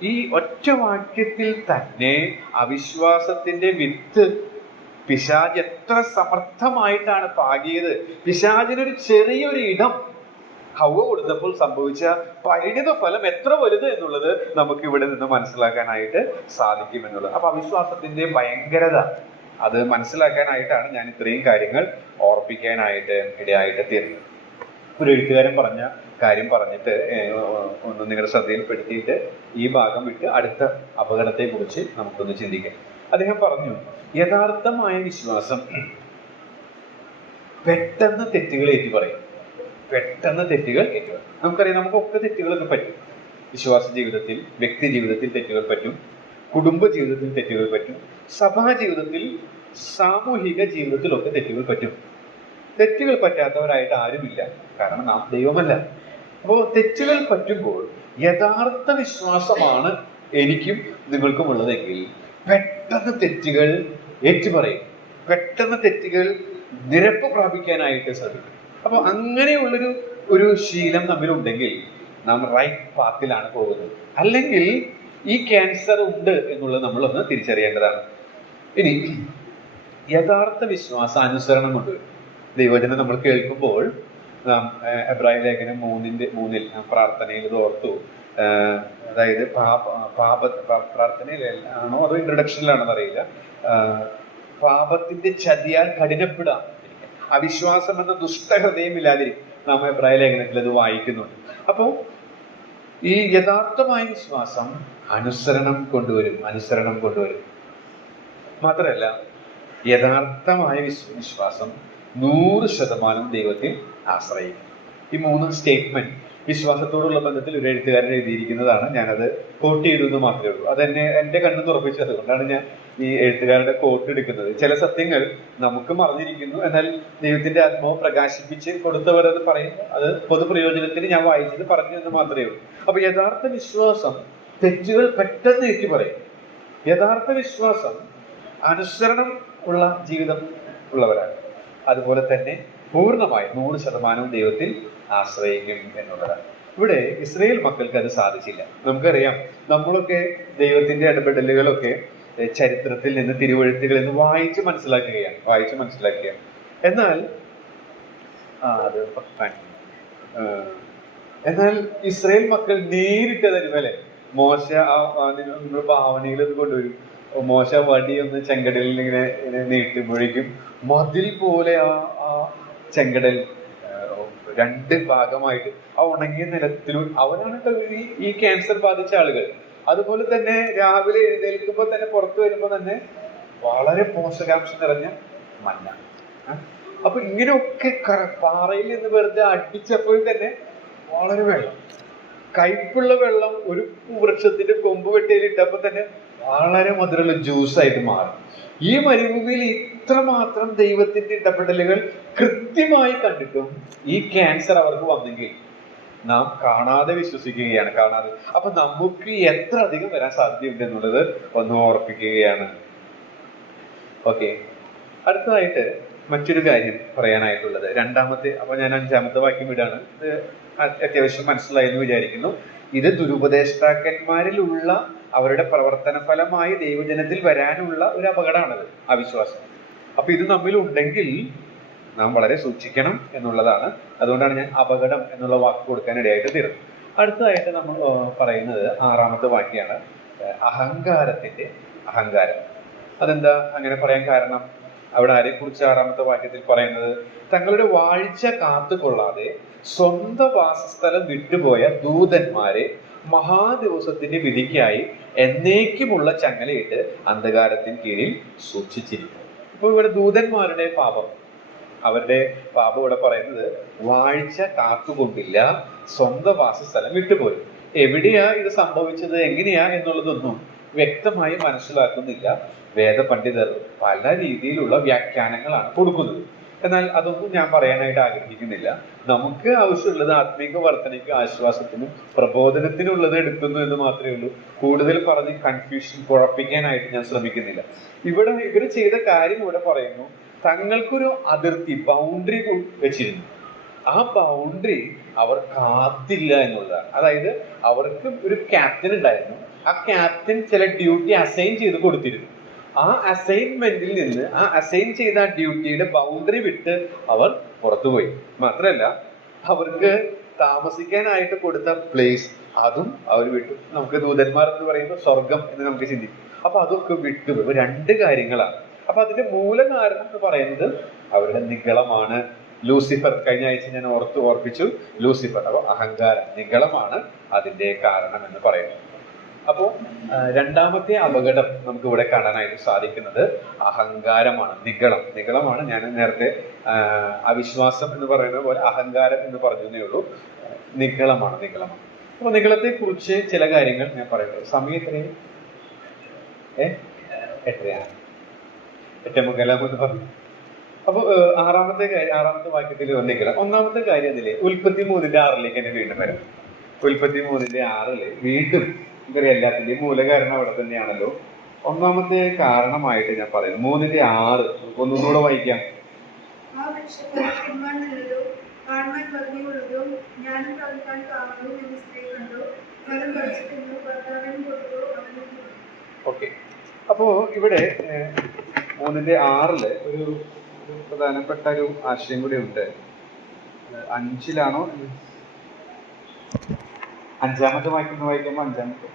ഈ ഒറ്റ വാക്യത്തിൽ തന്നെ അവിശ്വാസത്തിന്റെ വിത്ത് പിശാച് എത്ര സമർത്ഥമായിട്ടാണ് പാകിയത്. പിശാചിനൊരു ചെറിയൊരു ഇടം ഹവ്വ കൊടുത്തപ്പോൾ സംഭവിച്ച പരിണിത ഫലം എത്ര വലുത് എന്നുള്ളത് നമുക്ക് ഇവിടെ നിന്ന് മനസ്സിലാക്കാനായിട്ട് സാധിക്കും എന്നുള്ളത്. അപ്പൊ അവിശ്വാസത്തിന്റെ ഭയങ്കരത അത് മനസ്സിലാക്കാനായിട്ടാണ് ഞാൻ ഇത്രയും കാര്യങ്ങൾ ഓർപ്പിക്കാനായിട്ട് ഇടയായിട്ട് തീർന്നത്. ഒരു എഴുത്തുകാരൻ പറഞ്ഞ കാര്യം പറഞ്ഞിട്ട് ഒന്ന് നിങ്ങളുടെ ശ്രദ്ധയിൽപ്പെടുത്തിയിട്ട് ഈ ഭാഗം വിട്ട് അടുത്ത അപകടത്തെ കുറിച്ച് നമുക്കൊന്ന് ചിന്തിക്കാം. അദ്ദേഹം പറഞ്ഞു, യഥാർത്ഥമായ വിശ്വാസം പെട്ടെന്ന് തെറ്റുകൾ ഏറ്റുപറയും. പെട്ടെന്ന് തെറ്റുകൾ ഏറ്റുപറയും. നമുക്കറിയാം, നമുക്കൊക്കെ തെറ്റുകളൊക്കെ പറ്റും. വിശ്വാസ ജീവിതത്തിൽ, വ്യക്തി ജീവിതത്തിൽ തെറ്റുകൾ പറ്റും, കുടുംബ ജീവിതത്തിൽ തെറ്റുകൾ പറ്റും, സഭാ ജീവിതത്തിൽ, സാമൂഹിക ജീവിതത്തിലൊക്കെ തെറ്റുകൾ പറ്റും. തെറ്റുകൾ പറ്റാത്തവരായിട്ട് ആരുമില്ല, കാരണം നാം ദൈവമല്ല. അപ്പോൾ തെറ്റുകൾ പറ്റുമ്പോൾ യഥാർത്ഥ വിശ്വാസമാണ് എനിക്കും നിങ്ങൾക്കും ഉള്ളതെങ്കിൽ പെട്ടെന്ന് തെറ്റുകൾ ഏറ്റുപറയും, പെട്ടെന്ന് തെറ്റുകൾ നിരപ്പ് പ്രാപിക്കാനായിട്ട് ശ്രമിക്കും. അപ്പൊ അങ്ങനെയുള്ളൊരു ശീലം നമ്മിലുണ്ടെങ്കിൽ നാം റൈറ്റ് പാത്തിലാണ് പോകുന്നത്. അല്ലെങ്കിൽ ഈ ക്യാൻസർ ഉണ്ട് എന്നുള്ളത് നമ്മളൊന്ന് തിരിച്ചറിയേണ്ടതാണ്. ഇനി യഥാർത്ഥ വിശ്വാസ അനുസരണം കൊണ്ടുവരും. ദൈവവചനം നമ്മൾ കേൾക്കുമ്പോൾ നാം എബ്രായ ലേഖനം 3:3 പ്രാർത്ഥനയിൽ ഇത് ഓർത്തു. അതായത് പ്രാർത്ഥനയിൽ ആണോ അതോ ഇൻട്രൊഡക്ഷനിലാണെന്ന് അറിയില്ല. പാപത്തിന്റെ ചതിയാൽ കഠിനപ്പെടാം, അവിശ്വാസം എന്ന ദുഷ്ടഹൃദയം ഇല്ലാതിരിക്കും. നാം എബ്രായ ലേഖനത്തിൽ അത് വായിക്കുന്നുണ്ട്. അപ്പോൾ ഈ യഥാർത്ഥമായ വിശ്വാസം അനുസരണം കൊണ്ടുവരും. മാത്രമല്ല, യഥാർത്ഥമായ വിശ്വാസം 100% ദൈവത്തിൽ ആശ്രയിക്കും. ഈ 3 സ്റ്റേറ്റ്മെന്റ് വിശ്വാസത്തോടുള്ള ബന്ധത്തിൽ ഒരു എഴുത്തുകാരൻ എഴുതിയിരിക്കുന്നതാണ്. ഞാനത് കോട്ട് ചെയ്തെന്ന് മാത്രമേ ഉള്ളൂ. അതെന്നെ എൻ്റെ കണ്ണ് തുറപ്പിച്ചത് കൊണ്ടാണ് ഞാൻ ഈ എഴുത്തുകാരുടെ കോട്ട് എടുക്കുന്നത്. ചില സത്യങ്ങൾ നമുക്ക് മറഞ്ഞിരിക്കുന്നു, എന്നാൽ ദൈവത്തിന്റെ ആത്മാവ് പ്രകാശിപ്പിച്ച് കൊടുത്തവർ അത് പറയുന്നു. അത് പൊതുപ്രയോജനത്തിന് ഞാൻ വായിച്ചത് പറഞ്ഞു എന്ന് മാത്രമേ ഉള്ളൂ. അപ്പൊ യഥാർത്ഥ വിശ്വാസം തെറ്റുകൾ പെട്ടെന്ന് ഏറ്റുപറയും. യഥാർത്ഥ വിശ്വാസം അനുസരണം ഉള്ള ജീവിതം ഉള്ളവരാണ്. അതുപോലെ തന്നെ പൂർണ്ണമായി 100% ദൈവത്തിൽ ആശ്രയിക്കും എന്നുള്ളതാണ്. ഇവിടെ ഇസ്രായേൽ മക്കൾക്ക് അത് സാധിച്ചില്ല. നമുക്കറിയാം, നമ്മളൊക്കെ ദൈവത്തിന്റെ ഇടപെടലുകളൊക്കെ ചരിത്രത്തിൽ നിന്ന്, തിരുവഴുത്തുകളിൽ നിന്ന് വായിച്ച് മനസ്സിലാക്കുകയാണ്. എന്നാൽ ഇസ്രായേൽ മക്കൾ നേരിട്ടതല്ലേ, മോശ ഭാവനയിൽ അത് കൊണ്ടുവരും. മോശ വടി ഒന്ന് ചെങ്കടലിൽ ഇങ്ങനെ നീട്ടുമ്പോഴേക്കും മതിൽ പോലെ ആ ചെങ്കടൽ 2 ഭാഗമായിട്ട് ആ ഉണങ്ങിയ നിലത്തിലും. അവരാണ് ഈ ക്യാൻസർ ബാധിച്ച ആളുകൾ. അതുപോലെ തന്നെ രാവിലെ എഴുന്നേൽക്കുമ്പോൾ തന്നെ പുറത്തു വരുമ്പോൾ തന്നെ വളരെ പോഷകാംശം നിറഞ്ഞ മഞ്ഞ. അപ്പൊ ഇങ്ങനെയൊക്കെ പാറയിൽ നിന്ന് വെറുതെ അടിച്ചപ്പോൾ തന്നെ വളരെ വെള്ളം, കയ്പുള്ള വെള്ളം ഒരു വൃക്ഷത്തിന്റെ കൊമ്പ് വെട്ടിയിലിട്ടപ്പോൾ തന്നെ വളരെ മധുരമുള്ള ജ്യൂസായിട്ട് മാറും. ഈ മരുഭൂമിയിൽ ഇത്രമാത്രം ദൈവത്തിന്റെ ഇടപെടലുകൾ കൃത്യമായി കണ്ടിട്ടും ഈ ക്യാൻസർ അവർക്ക് വന്നെങ്കിൽ നാം കാണാതെ വിശ്വസിക്കുകയാണ്. അപ്പൊ നമുക്ക് എത്ര അധികം വരാൻ സാധ്യതയുണ്ട് എന്നുള്ളത് ഒന്ന് ഓർപ്പിക്കുകയാണ്. ഓക്കെ, അടുത്തതായിട്ട് മറ്റൊരു കാര്യം പറയാനായിട്ടുള്ളത് അപ്പൊ ഞാൻ 5ാമത്തെ വാക്യം വിടാണ്. ഇത് അത്യാവശ്യം മനസ്സിലായി എന്ന് വിചാരിക്കുന്നു. ഇത് ദുരുപദേഷ്ടാക്കന്മാരിലുള്ള അവരുടെ പ്രവർത്തന ഫലമായി ദൈവജനത്തിൽ വരാനുള്ള ഒരു അപകടമാണത്, അവിശ്വാസം. അപ്പൊ ഇത് നമ്മിലുണ്ടെങ്കിൽ നാം വളരെ സൂക്ഷിക്കണം എന്നുള്ളതാണ്. അതുകൊണ്ടാണ് ഞാൻ അപകടം എന്നുള്ള വാക്ക് കൊടുക്കാൻ ഇടയായിട്ട് തീർന്നത്. അടുത്തതായിട്ട് നമ്മൾ പറയുന്നത് 6ാമത്തെ വാക്യാണ്, അഹങ്കാരം. അതെന്താ അങ്ങനെ പറയാൻ കാരണം? അവിടെ ആരെക്കുറിച്ച് 6ാമത്തെ വാക്യത്തിൽ പറയുന്നത്? തങ്ങളുടെ വാഴ്ച കാത്തുകൊള്ളാതെ സ്വന്തം വാസസ്ഥലം വിട്ടുപോയ ദൂതന്മാരെ മഹാദിവസത്തിന്റെ വിധിക്കായി എന്നേക്കുമുള്ള ചങ്ങലയിട്ട് അന്ധകാരത്തിന് കീഴിൽ സൂക്ഷിച്ചിരിക്കും. ഇപ്പൊ ഇവിടെ ദൂതന്മാരുടെ പാപം, അവരുടെ പാപം ഇവിടെ പറയുന്നത് വാഴ്ച കാത്തുകൊണ്ടില്ല, സ്വന്തം വാസസ്ഥലം വിട്ടുപോയി. എവിടെയാ ഇത് സംഭവിച്ചത്, എങ്ങനെയാ എന്നുള്ളതൊന്നും വ്യക്തമായി മനസ്സിലാക്കുന്നില്ല. വേദപണ്ഡിതർ പല രീതിയിലുള്ള വ്യാഖ്യാനങ്ങളാണ് കൊടുക്കുന്നത്. എന്നാൽ അതൊന്നും ഞാൻ പറയാനായിട്ട് ആഗ്രഹിക്കുന്നില്ല. നമുക്ക് ആവശ്യമുള്ളത് ആത്മീക വർധനയ്ക്കും ആശ്വാസത്തിനും പ്രബോധനത്തിനുള്ളത് എടുക്കുന്നു എന്ന് മാത്രമേ ഉള്ളൂ. കൂടുതൽ പറഞ്ഞ് കൺഫ്യൂഷൻ കുഴപ്പിക്കാനായിട്ട് ഞാൻ ശ്രമിക്കുന്നില്ല. ഇവർ ചെയ്ത കാര്യം ഇവിടെ പറയുന്നു, തങ്ങൾക്കൊരു അതിർത്തി, ബൗണ്ടറി വെച്ചിരുന്നു. ആ ബൗണ്ടറി അവർ കാത്തില്ല എന്നുള്ളതാണ്. അതായത് അവർക്ക് ഒരു ക്യാപ്റ്റൻ ഉണ്ടായിരുന്നു. ആ ക്യാപ്റ്റൻ ചില ഡ്യൂട്ടി അസൈൻ ചെയ്ത് കൊടുത്തിരുന്നു. ആ അസൈൻമെന്റിൽ നിന്ന്, ആ അസൈൻ ചെയ്ത ആ ഡ്യൂട്ടിയുടെ ബൗണ്ടറി വിട്ട് അവർ പുറത്തുപോയി. മാത്രമല്ല, അവർക്ക് താമസിക്കാനായിട്ട് കൊടുത്ത പ്ലേസ് അതും അവർ വിട്ടു. നമുക്ക് ദൂതന്മാർ എന്ന് പറയുമ്പോൾ സ്വർഗം എന്ന് നമുക്ക് ചിന്തിക്കും. അപ്പൊ അതൊക്കെ വിട്ടുപോയി. രണ്ട് കാര്യങ്ങളാണ്. അപ്പൊ അതിന്റെ മൂല കാരണം എന്ന് പറയുന്നത് അവരുടെ നിഗളമാണ്. ലൂസിഫർ, കഴിഞ്ഞ ആഴ്ച ഞാൻ ഓർപ്പിച്ചു, ലൂസിഫർ. അപ്പൊ അഹങ്കാരം, നിഗളമാണ് അതിന്റെ കാരണം എന്ന് പറയുന്നത്. അപ്പോ രണ്ടാമത്തെ അപകടം നമുക്ക് ഇവിടെ കാണാനായിട്ട് സാധിക്കുന്നത് അഹങ്കാരമാണ്, നിഗളമാണ്. ഞാൻ നേരത്തെ അവിശ്വാസം എന്ന് പറയുന്ന പോലെ അഹങ്കാരം എന്ന് പറഞ്ഞതേ ഉള്ളൂ. നിഗളമാണ്. അപ്പൊ നിഗളത്തെ കുറിച്ച് ചില കാര്യങ്ങൾ ഞാൻ പറയുന്നത്. സമയം എത്രയും 8:15 എന്ന് പറഞ്ഞു. അപ്പൊ ആറാമത്തെ വാക്യത്തിൽ നിഗളം. ഒന്നാമത്തെ കാര്യം അതിലെ ഉൽപ്പത്തി 3:6 തന്നെ വീണ്ടും വരും. ഉൽപ്പത്തി 3:6 വീണ്ടും എല്ലാത്തിന്റെയും മൂലകാരണം അവിടെ തന്നെയാണല്ലോ. ഒന്നാമത്തെ കാരണമായിട്ട് ഞാൻ പറയുന്നു 3:6 ഒന്നുകൂടെ വായിക്കാം. ഓക്കെ. അപ്പോ ഇവിടെ 3:6 ഒരു പ്രധാനപ്പെട്ട ഒരു ആശയം കൂടി ഉണ്ട്. 5-ലാണോ? 5-ാമത്തെ വാക്യം വായിക്കുമ്പോ 5-ാമത്തെ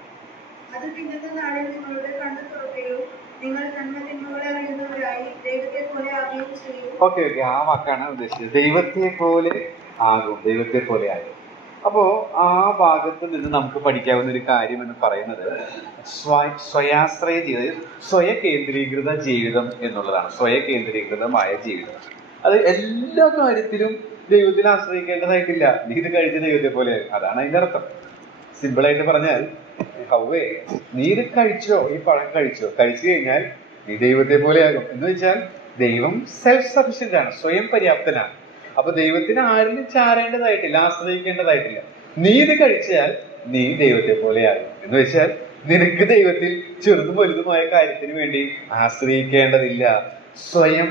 അത് പിന്നത്തെ നാളിൽ നിങ്ങളുടെ കണ്ണ് തുറക്കുകയും നിങ്ങൾ നന്മതിന്മകളെ അറിയുന്നവരായി ദൈവത്തെ പോലെ ആകുകയും ചെയ്യും. ഓക്കെ. ആ വാക്കാണ് ഉദ്ദേശിച്ചത്. ദൈവത്തെ പോലെ ആകും. അപ്പോ ആ ഭാഗത്ത് നിന്ന് നമുക്ക് പഠിക്കാവുന്ന ഒരു കാര്യം എന്ന് പറയുന്നത് സ്വയാശ്രയ ജീവിതം, സ്വയകേന്ദ്രീകൃത ജീവിതം എന്നുള്ളതാണ്. സ്വയകേന്ദ്രീകൃതമായ ജീവിതം. അത് എല്ലാ കാര്യത്തിലും ദൈവത്തിൽ ആശ്രയിക്കേണ്ടതായിട്ടില്ല. നീ ഇത് കഴിച്ച ദൈവത്തെ പോലെ, അതാണ് അതിന്റെ അർത്ഥം. സിമ്പിളായിട്ട് പറഞ്ഞാൽ, ഹൗവേ നീ ഇത് കഴിച്ചോ, ഈ പഴം കഴിച്ചു കഴിഞ്ഞാൽ നീ ദൈവത്തെ പോലെയാകും എന്ന് വെച്ചാൽ ദൈവം സെൽഫ് സഫിഷ്യന്റ് ആണ്, സ്വയം പര്യാപ്തനാണ്. അപ്പൊ ദൈവത്തിന് ആരിലും ചാരേണ്ടതായിട്ടില്ല, ആശ്രയിക്കേണ്ടതായിട്ടില്ല. നീ ഇത് കഴിച്ചാൽ നീ ദൈവത്തെ പോലെയാകും എന്ന് വെച്ചാൽ നിനക്ക് ദൈവത്തിൽ ചെറുതും വലുതുമായ കാര്യത്തിന് വേണ്ടി ആശ്രയിക്കേണ്ടതില്ല. സ്വയം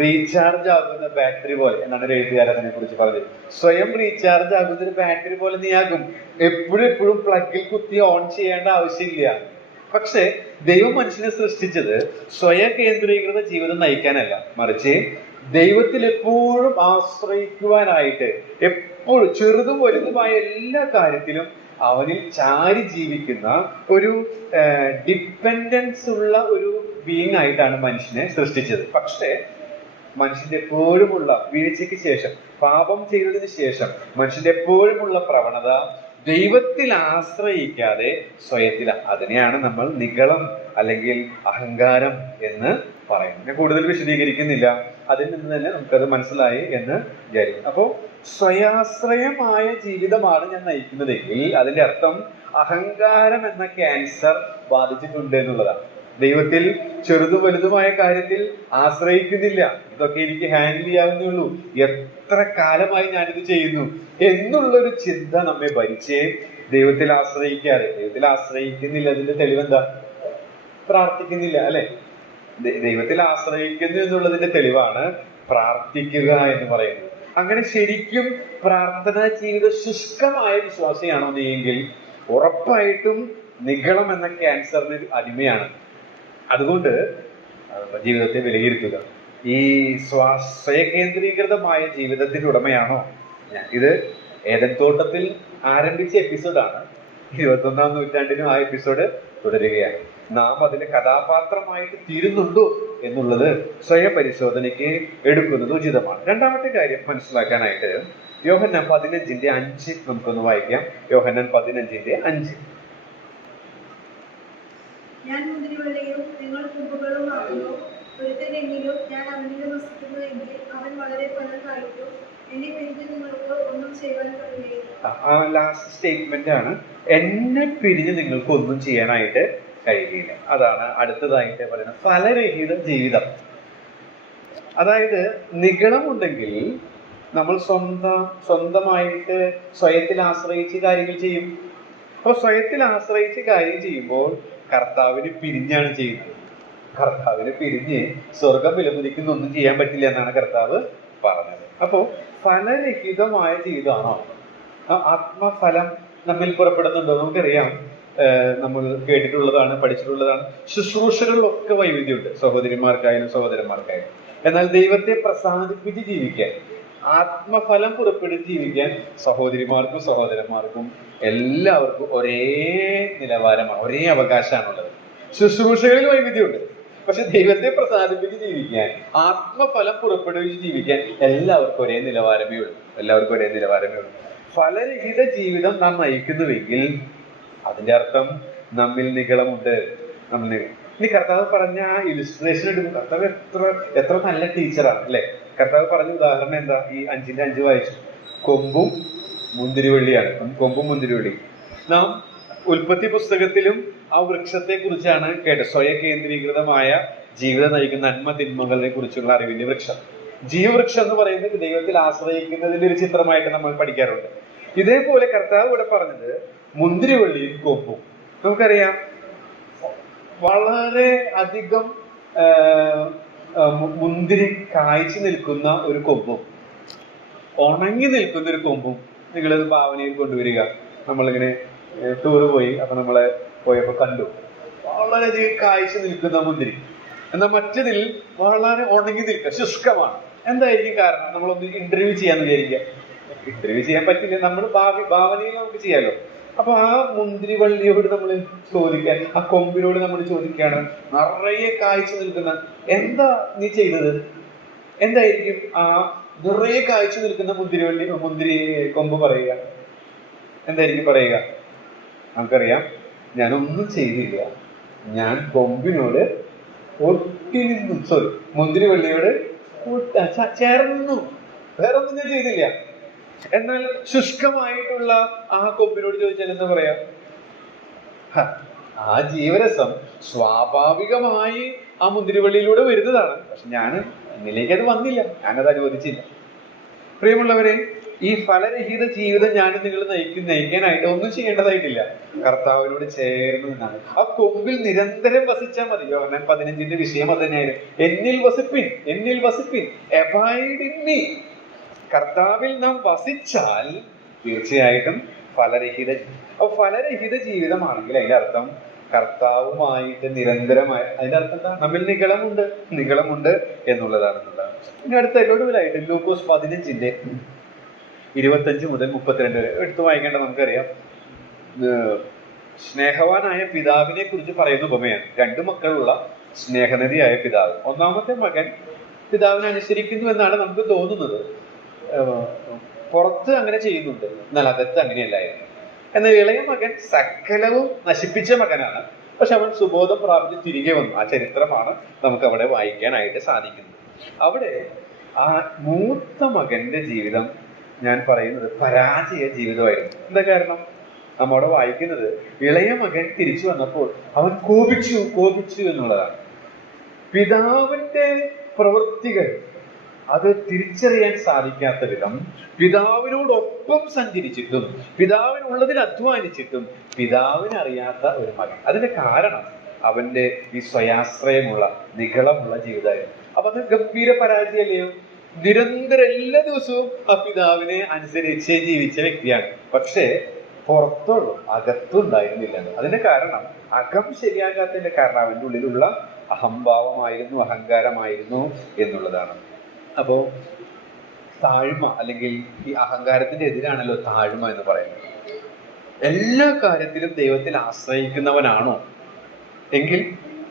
റീചാർജ് ആകുന്ന ബാറ്ററി പോലെ എന്നാണ് ഒരു എഴുത്തുകാരൻ അതിനെ കുറിച്ച് പറഞ്ഞത്. സ്വയം റീചാർജ് ആകുന്ന ഒരു ബാറ്ററി പോലെ നീ ആകും. എപ്പോഴും പ്ലഗിൽ കുത്തി ഓൺ ചെയ്യേണ്ട ആവശ്യമില്ല. പക്ഷെ ദൈവം മനുഷ്യനെ സൃഷ്ടിച്ചത് സ്വയകേന്ദ്രീകൃത ജീവിതം നയിക്കാനല്ല, മറിച്ച് ദൈവത്തിൽ എപ്പോഴും ആശ്രയിക്കുവാനായിട്ട്. എപ്പോഴും ചെറുതും വലുതുമായ എല്ലാ കാര്യത്തിലും അവനിൽ ചാരി ജീവിക്കുന്ന ഒരു ഡിപ്പെൻഡൻസ് ഉള്ള ഒരു ബീയിങ് ആയിട്ടാണ് മനുഷ്യനെ സൃഷ്ടിച്ചത്. പക്ഷേ മനുഷ്യന്റെ എപ്പോഴുമുള്ള വീഴ്ചയ്ക്ക് ശേഷം, പാപം ചെയ്തതിന് ശേഷം മനുഷ്യന്റെ എപ്പോഴുമുള്ള പ്രവണത ദൈവത്തിൽ ആശ്രയിക്കാതെ സ്വയത്തിലാണ്. അതിനെയാണ് നമ്മൾ നിഗളം അല്ലെങ്കിൽ അഹങ്കാരം എന്ന് പറയുന്നത്. ഞാൻ കൂടുതൽ വിശദീകരിക്കുന്നില്ല, അതിൽ നിന്ന് തന്നെ നമുക്കത് മനസ്സിലായി എന്ന് വിചാരിക്കും. അപ്പോ സ്വയാശ്രയമായ ജീവിതമാണ് ഞാൻ നയിക്കുന്നതെങ്കിൽ അതിന്റെ അർത്ഥം അഹങ്കാരം എന്ന ക്യാൻസർ ബാധിച്ചിട്ടുണ്ട് എന്നുള്ളതാണ്. ദൈവത്തിൽ ചെറുതും വലുതുമായ കാര്യത്തിൽ ആശ്രയിക്കുന്നില്ല. ഇതൊക്കെ എനിക്ക് ഹാൻഡിൽ ചെയ്യാവുന്നേ ഉള്ളൂ, എത്ര കാലമായി ഞാനിത് ചെയ്യുന്നു എന്നുള്ളൊരു ചിന്ത നമ്മെ ഭരിച്ചേ ദൈവത്തിൽ ആശ്രയിക്കുന്നില്ല. അതിന്റെ തെളിവെന്താ? പ്രാർത്ഥിക്കുന്നില്ല, അല്ലെ? ദൈവത്തിൽ ആശ്രയിക്കുന്നു എന്നുള്ളതിന്റെ തെളിവാണ് പ്രാർത്ഥിക്കുക എന്ന് പറയുന്നത്. അങ്ങനെ ശരിക്കും പ്രാർത്ഥനാ ജീവിത ശുഷ്കമായ വിശ്വാസിയാണോ നീയെങ്കിൽ ഉറപ്പായിട്ടും നിഗളം എന്ന ക്യാൻസറിന് അടിമയാണ്. അതുകൊണ്ട് ജീവിതത്തെ വിലയിരുത്തുക. ഈ സ്വയകേന്ദ്രീകൃതമായ ജീവിതത്തിന്റെ ഉടമയാണോ ഞാൻ? ഇത് ഏദൻ തോട്ടത്തിൽ ആരംഭിച്ച എപ്പിസോഡാണ്. 21-ാം നൂറ്റാണ്ടിനും ആ എപ്പിസോഡ് തുടരുകയാണ്. നാം അതിന്റെ കഥാപാത്രമായിട്ട് തീരുന്നുണ്ടോ എന്നുള്ളത് സ്വയം പരിശോധനയ്ക്ക് എടുക്കുന്നത് ഉചിതമാണ്. രണ്ടാമത്തെ കാര്യം മനസ്സിലാക്കാനായിട്ട് യോഹന്നാൻ 15:5 നമുക്കൊന്ന് വായിക്കാം. യോഹന്നാൻ 15:5. ഞാൻ മുന്തിരിവള്ളിയും നിങ്ങൾ കൊമ്പുകളും ആകുന്നു. ഒരുത്തനെങ്കിലും ഞാൻ അവനിൽ വസിക്കുന്നു എങ്കിൽ അവൻ വളരെ ഫലം കായ്ക്കും. എന്നെ പിരിഞ്ഞ് നിങ്ങൾക്ക് ഒന്നും ചെയ്യാൻ കഴിയില്ല. ലാസ്റ്റ് സ്റ്റേറ്റ്മെന്റ് ആണ്, എന്നെ പിരിഞ്ഞ് നിങ്ങൾക്ക് ഒന്നും ചെയ്യാനായിട്ട് കഴിയില്ല. അതാണ് അടുത്തതായിട്ട് പറയുന്നത് ഫലരഹിത ജീവിതം. അതായത് നിഗളമുണ്ടെങ്കിൽ നമ്മൾ സ്വന്തമായിട്ട് സ്വയത്തിൽ ആശ്രയിച്ച് കാര്യങ്ങൾ ചെയ്യും. അപ്പൊ സ്വയത്തിൽ ആശ്രയിച്ച് കാര്യം ചെയ്യുമ്പോൾ കർത്താവിന് പിരിഞ്ഞാണ് ചെയ്യുന്നത്. കർത്താവിനെ പിരിഞ്ഞ് സ്വർഗം വിലമതിക്കുന്ന ഒന്നും ചെയ്യാൻ പറ്റില്ല എന്നാണ് കർത്താവ് പറഞ്ഞത്. അപ്പോ ഫലരഹിതമായ ജീവിതമാണോ? ആത്മഫലം നമ്മിൽ പുറപ്പെടുന്നുണ്ടോ? നമുക്കറിയാം, നമ്മൾ കേട്ടിട്ടുള്ളതാണ്, പഠിച്ചിട്ടുള്ളതാണ്, ശുശ്രൂഷകളിലൊക്കെ വൈവിധ്യമുണ്ട്, സഹോദരിമാർക്കായാലും സഹോദരന്മാർക്കായാലും. എന്നാൽ ദൈവത്തെ പ്രസാദിപ്പിച്ച് ജീവിക്കാൻ, ആത്മഫലം പുറപ്പെടുത്തി ജീവിക്കാൻ സഹോദരിമാർക്കും സഹോദരന്മാർക്കും എല്ലാവർക്കും ഒരേ നിലവാരമാണ്, ഒരേ അവകാശമാണുള്ളത്. ശുശ്രൂഷകളിൽ വൈവിധ്യമുണ്ട്, പക്ഷെ ദൈവത്തെ പ്രസാദിപ്പിച്ച് ജീവിക്കാൻ, ആത്മഫലം പുറപ്പെടുവിച്ച് ജീവിക്കാൻ എല്ലാവർക്കും ഒരേ നിലവാരമേ ഉള്ളൂ. എല്ലാവർക്കും ഒരേ നിലവാരമേ ഉള്ളൂ. ഫലരഹിത ജീവിതം നാം നയിക്കുന്നുവെങ്കിൽ അതിന്റെ അർത്ഥം നമ്മിൽ നിഗളമുണ്ട്. ഇനി കർത്താവ് പറഞ്ഞ ആ ഇലുസ്ട്രേഷൻ എടുക്കും. കർത്താവ് എത്ര നല്ല ടീച്ചറാണ് അല്ലെ? കർത്താവ് പറഞ്ഞ ഉദാഹരണം എന്താ? ഈ 5:5 വായിച്ചു. കൊമ്പും മുന്തിരിവള്ളിയാണ്. കൊമ്പും മുന്തിരിവള്ളി. നാം ഉൽപ്പത്തി പുസ്തകത്തിലും ആ വൃക്ഷത്തെ കുറിച്ചാണ് കേട്ടത്. സ്വയ കേന്ദ്രീകൃതമായ ജീവിതം നയിക്കുന്ന നന്മ തിന്മകളെ കുറിച്ചുള്ള അറിവിന്റെ വൃക്ഷം. ജീവവൃക്ഷം എന്ന് പറയുന്നത് ദൈവത്തിൽ ആശ്രയിക്കുന്നതിന്റെ ഒരു ചിത്രമായിട്ട് നമ്മൾ പഠിക്കാറുണ്ട്. ഇതേപോലെ കർത്താവ് ഇവിടെ പറഞ്ഞത് മുന്തിരിവള്ളിയും കൊമ്പും. നമുക്കറിയാം, വളരെ അധികം മുന്തിരി കായ്ച്ചു നിൽക്കുന്ന ഒരു കൊമ്പും ഉണങ്ങി നിൽക്കുന്ന ഒരു കൊമ്പും നിങ്ങളത് ഭാവനയിൽ കൊണ്ടുവരിക. നമ്മളിങ്ങനെ ടൂറ് പോയി, അപ്പൊ നമ്മളെ പോയപ്പോ കണ്ടു വളരെയധികം കായ്ച്ചു നിൽക്കുന്ന മുന്തിരി. എന്നാൽ മറ്റതിൽ വളരെ ഉണങ്ങി നിൽക്കുക, ശുഷ്കമാണ്. എന്തായിരിക്കും കാരണം? നമ്മളൊന്ന് ഇന്റർവ്യൂ ചെയ്യാന്ന് വിചാരിക്കുക. ഇന്റർവ്യൂ ചെയ്യാൻ പറ്റില്ല, നമ്മൾ ഭാവനയിൽ നമുക്ക് ചെയ്യാലോ. അപ്പൊ ആ മുന്തിരിവള്ളിയോട് നമ്മൾ ചോദിക്കാൻ, ആ കൊമ്പിനോട് നമ്മൾ ചോദിക്കുകയാണ്, നിറയെ കായ്ച്ചു നിൽക്കുന്ന, എന്താ നീ ചെയ്തത്? എന്തായിരിക്കും ആ നിറയെ കായ്ച്ചു നിൽക്കുന്ന മുന്തിരി കൊമ്പ് പറയുക? എന്തായിരിക്കും പറയുക? നമുക്കറിയാം, ഞാനൊന്നും ചെയ്തില്ല, ഞാൻ കൊമ്പിനോട് ഒട്ടി നിന്നു, മുന്തിരിവള്ളിയോട് ചേർന്നു, വേറൊന്നും ഞാൻ ചെയ്തില്ല. എന്നാൽ ശുഷ്കമായിട്ടുള്ള ആ കൊമ്പിനോട് ചോദിച്ചാൽ എന്താ പറയാ? ആ ജീവരസം സ്വാഭാവികമായി ആ മുന്തിരിവള്ളിയിലൂടെ വരുന്നതാണ്, പക്ഷെ എന്നിലേക്ക് അത് വന്നില്ല, ഞാനത് അനുവദിച്ചില്ല. പ്രിയമുള്ളവരെ, ഈ ഫലരഹിത ജീവിതം ഞാനും നിങ്ങൾ നയിക്കാനായിട്ട് ഒന്നും ചെയ്യേണ്ടതായിട്ടില്ല. കർത്താവിനോട് ചേർന്ന് നിന്നാണ്. ആ കൊമ്പിൽ നിരന്തരം വസിച്ചാൽ മതി. യോഹന്നാൻ 15 വിഷയം അത് തന്നെയായിരുന്നു. എന്നിൽ വസിപ്പിൻ, അബൈഡ് ഇൻ മീ. കർത്താവിൽ നാം വസിച്ചാൽ തീർച്ചയായിട്ടും ഫലരഹിത ജീവിതമാണെങ്കിൽ അതിന്റെ അർത്ഥം കർത്താവുമായിട്ട് നിരന്തരമായ, അതിന്റെ അർത്ഥം എന്താ? നമ്മിൽ നിഗളമുണ്ട് എന്നുള്ളതാണ്. ഇനി അടുത്ത ഒടുവിലായിട്ട് ലൂക്കോസ് 15:25 മുതൽ 32 വരെ എടുത്തു വായിക്കേണ്ട. നമുക്കറിയാം, സ്നേഹവാനായ പിതാവിനെ കുറിച്ച് പറയുന്ന ഉപമയാണ്. 2 മക്കളുള്ള സ്നേഹനിധിയായ പിതാവ്. ഒന്നാമത്തെ മകൻ പിതാവിനെ അനുസരിക്കുന്നു എന്നാണ് നമുക്ക് തോന്നുന്നത്. പുറത്ത് അങ്ങനെ ചെയ്യുന്നുണ്ട്, എന്നാൽ അകത്ത് അങ്ങനെയല്ലായിരുന്നു. എന്നാൽ ഇളയ മകൻ സകലവും നശിപ്പിച്ച മകനാണ്, പക്ഷെ അവൻ സുബോധം പ്രാപിച്ച് തിരികെ വന്നു. ആ ചരിത്രമാണ് നമുക്ക് അവിടെ വായിക്കാനായിട്ട് സാധിക്കുന്നത്. അവിടെ ആ മൂത്ത മകന്റെ ജീവിതം ഞാൻ പറയുന്നത് പരാജയ ജീവിതമായിരുന്നു. എന്താ കാരണം? നമ്മവിടെ വായിക്കുന്നത് ഇളയ മകൻ തിരിച്ചു വന്നപ്പോൾ അവൻ കോപിച്ചു എന്നുള്ളതാണ്. പിതാവിന്റെ പ്രവൃത്തികൾ അത് തിരിച്ചറിയാൻ സാധിക്കാത്ത വിധം പിതാവിനോടൊപ്പം സഞ്ചരിച്ചിട്ടും പിതാവിനുള്ളതിൽ അധ്വാനിച്ചിട്ടും പിതാവിനറിയാത്ത ഒരു മകൻ. അതിന്റെ കാരണം അവന്റെ ഈ സ്വയാശ്രയമുള്ള നിഗളമുള്ള ജീവിതമായിരുന്നു. അപ്പൊ അത് ഗംഭീര പരാജയമല്ലയോ? നിരന്തരം എല്ലാ ദിവസവും ആ പിതാവിനെ അനുസരിച്ച് ജീവിച്ച വ്യക്തിയാണ്, പക്ഷേ പുറത്തുള്ളൂ, അകത്തുണ്ടായിരുന്നില്ല. അതിന്റെ കാരണം അകം ശരിയാകാത്തതിന്റെ കാരണം അവന്റെ ഉള്ളിലുള്ള അഹങ്കാരമായിരുന്നു എന്നുള്ളതാണ്. അപ്പോ താഴ്മ, അല്ലെങ്കിൽ ഈ അഹങ്കാരത്തിന്റെ എതിരാണല്ലോ താഴ്മ എന്ന് പറയുന്നത്. എല്ലാ കാര്യത്തിലും ദൈവത്തിൽ ആശ്രയിക്കുന്നവനാണോ എങ്കിൽ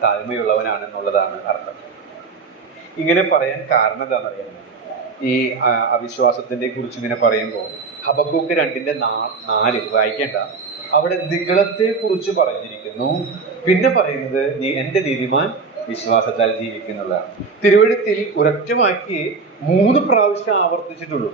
താഴ്മയുള്ളവനാണെന്നുള്ളതാണ് അർത്ഥം. ഇങ്ങനെ പറയാൻ കാരണം എന്താണെന്നറിയാമോ? ഈ അവിശ്വാസത്തിന്റെ കുറിച്ച് ഇങ്ങനെ പറയുമ്പോൾ ഹബക്കൂക്ക് 2:4 വായിക്കേണ്ട. അവിടെ നിഗളത്തെ കുറിച്ച് പറഞ്ഞിരിക്കുന്നു. പിന്നെ പറയുന്നത് എന്റെ നീതിമാൻ വിശ്വാസത്താൽ ജീവിക്കുന്നുള്ളതാണ്. തിരുവഴുത്തിൽ ഒരൊറ്റ വാക്യെ 3 പ്രാവശ്യം ആവർത്തിച്ചിട്ടുള്ളൂ.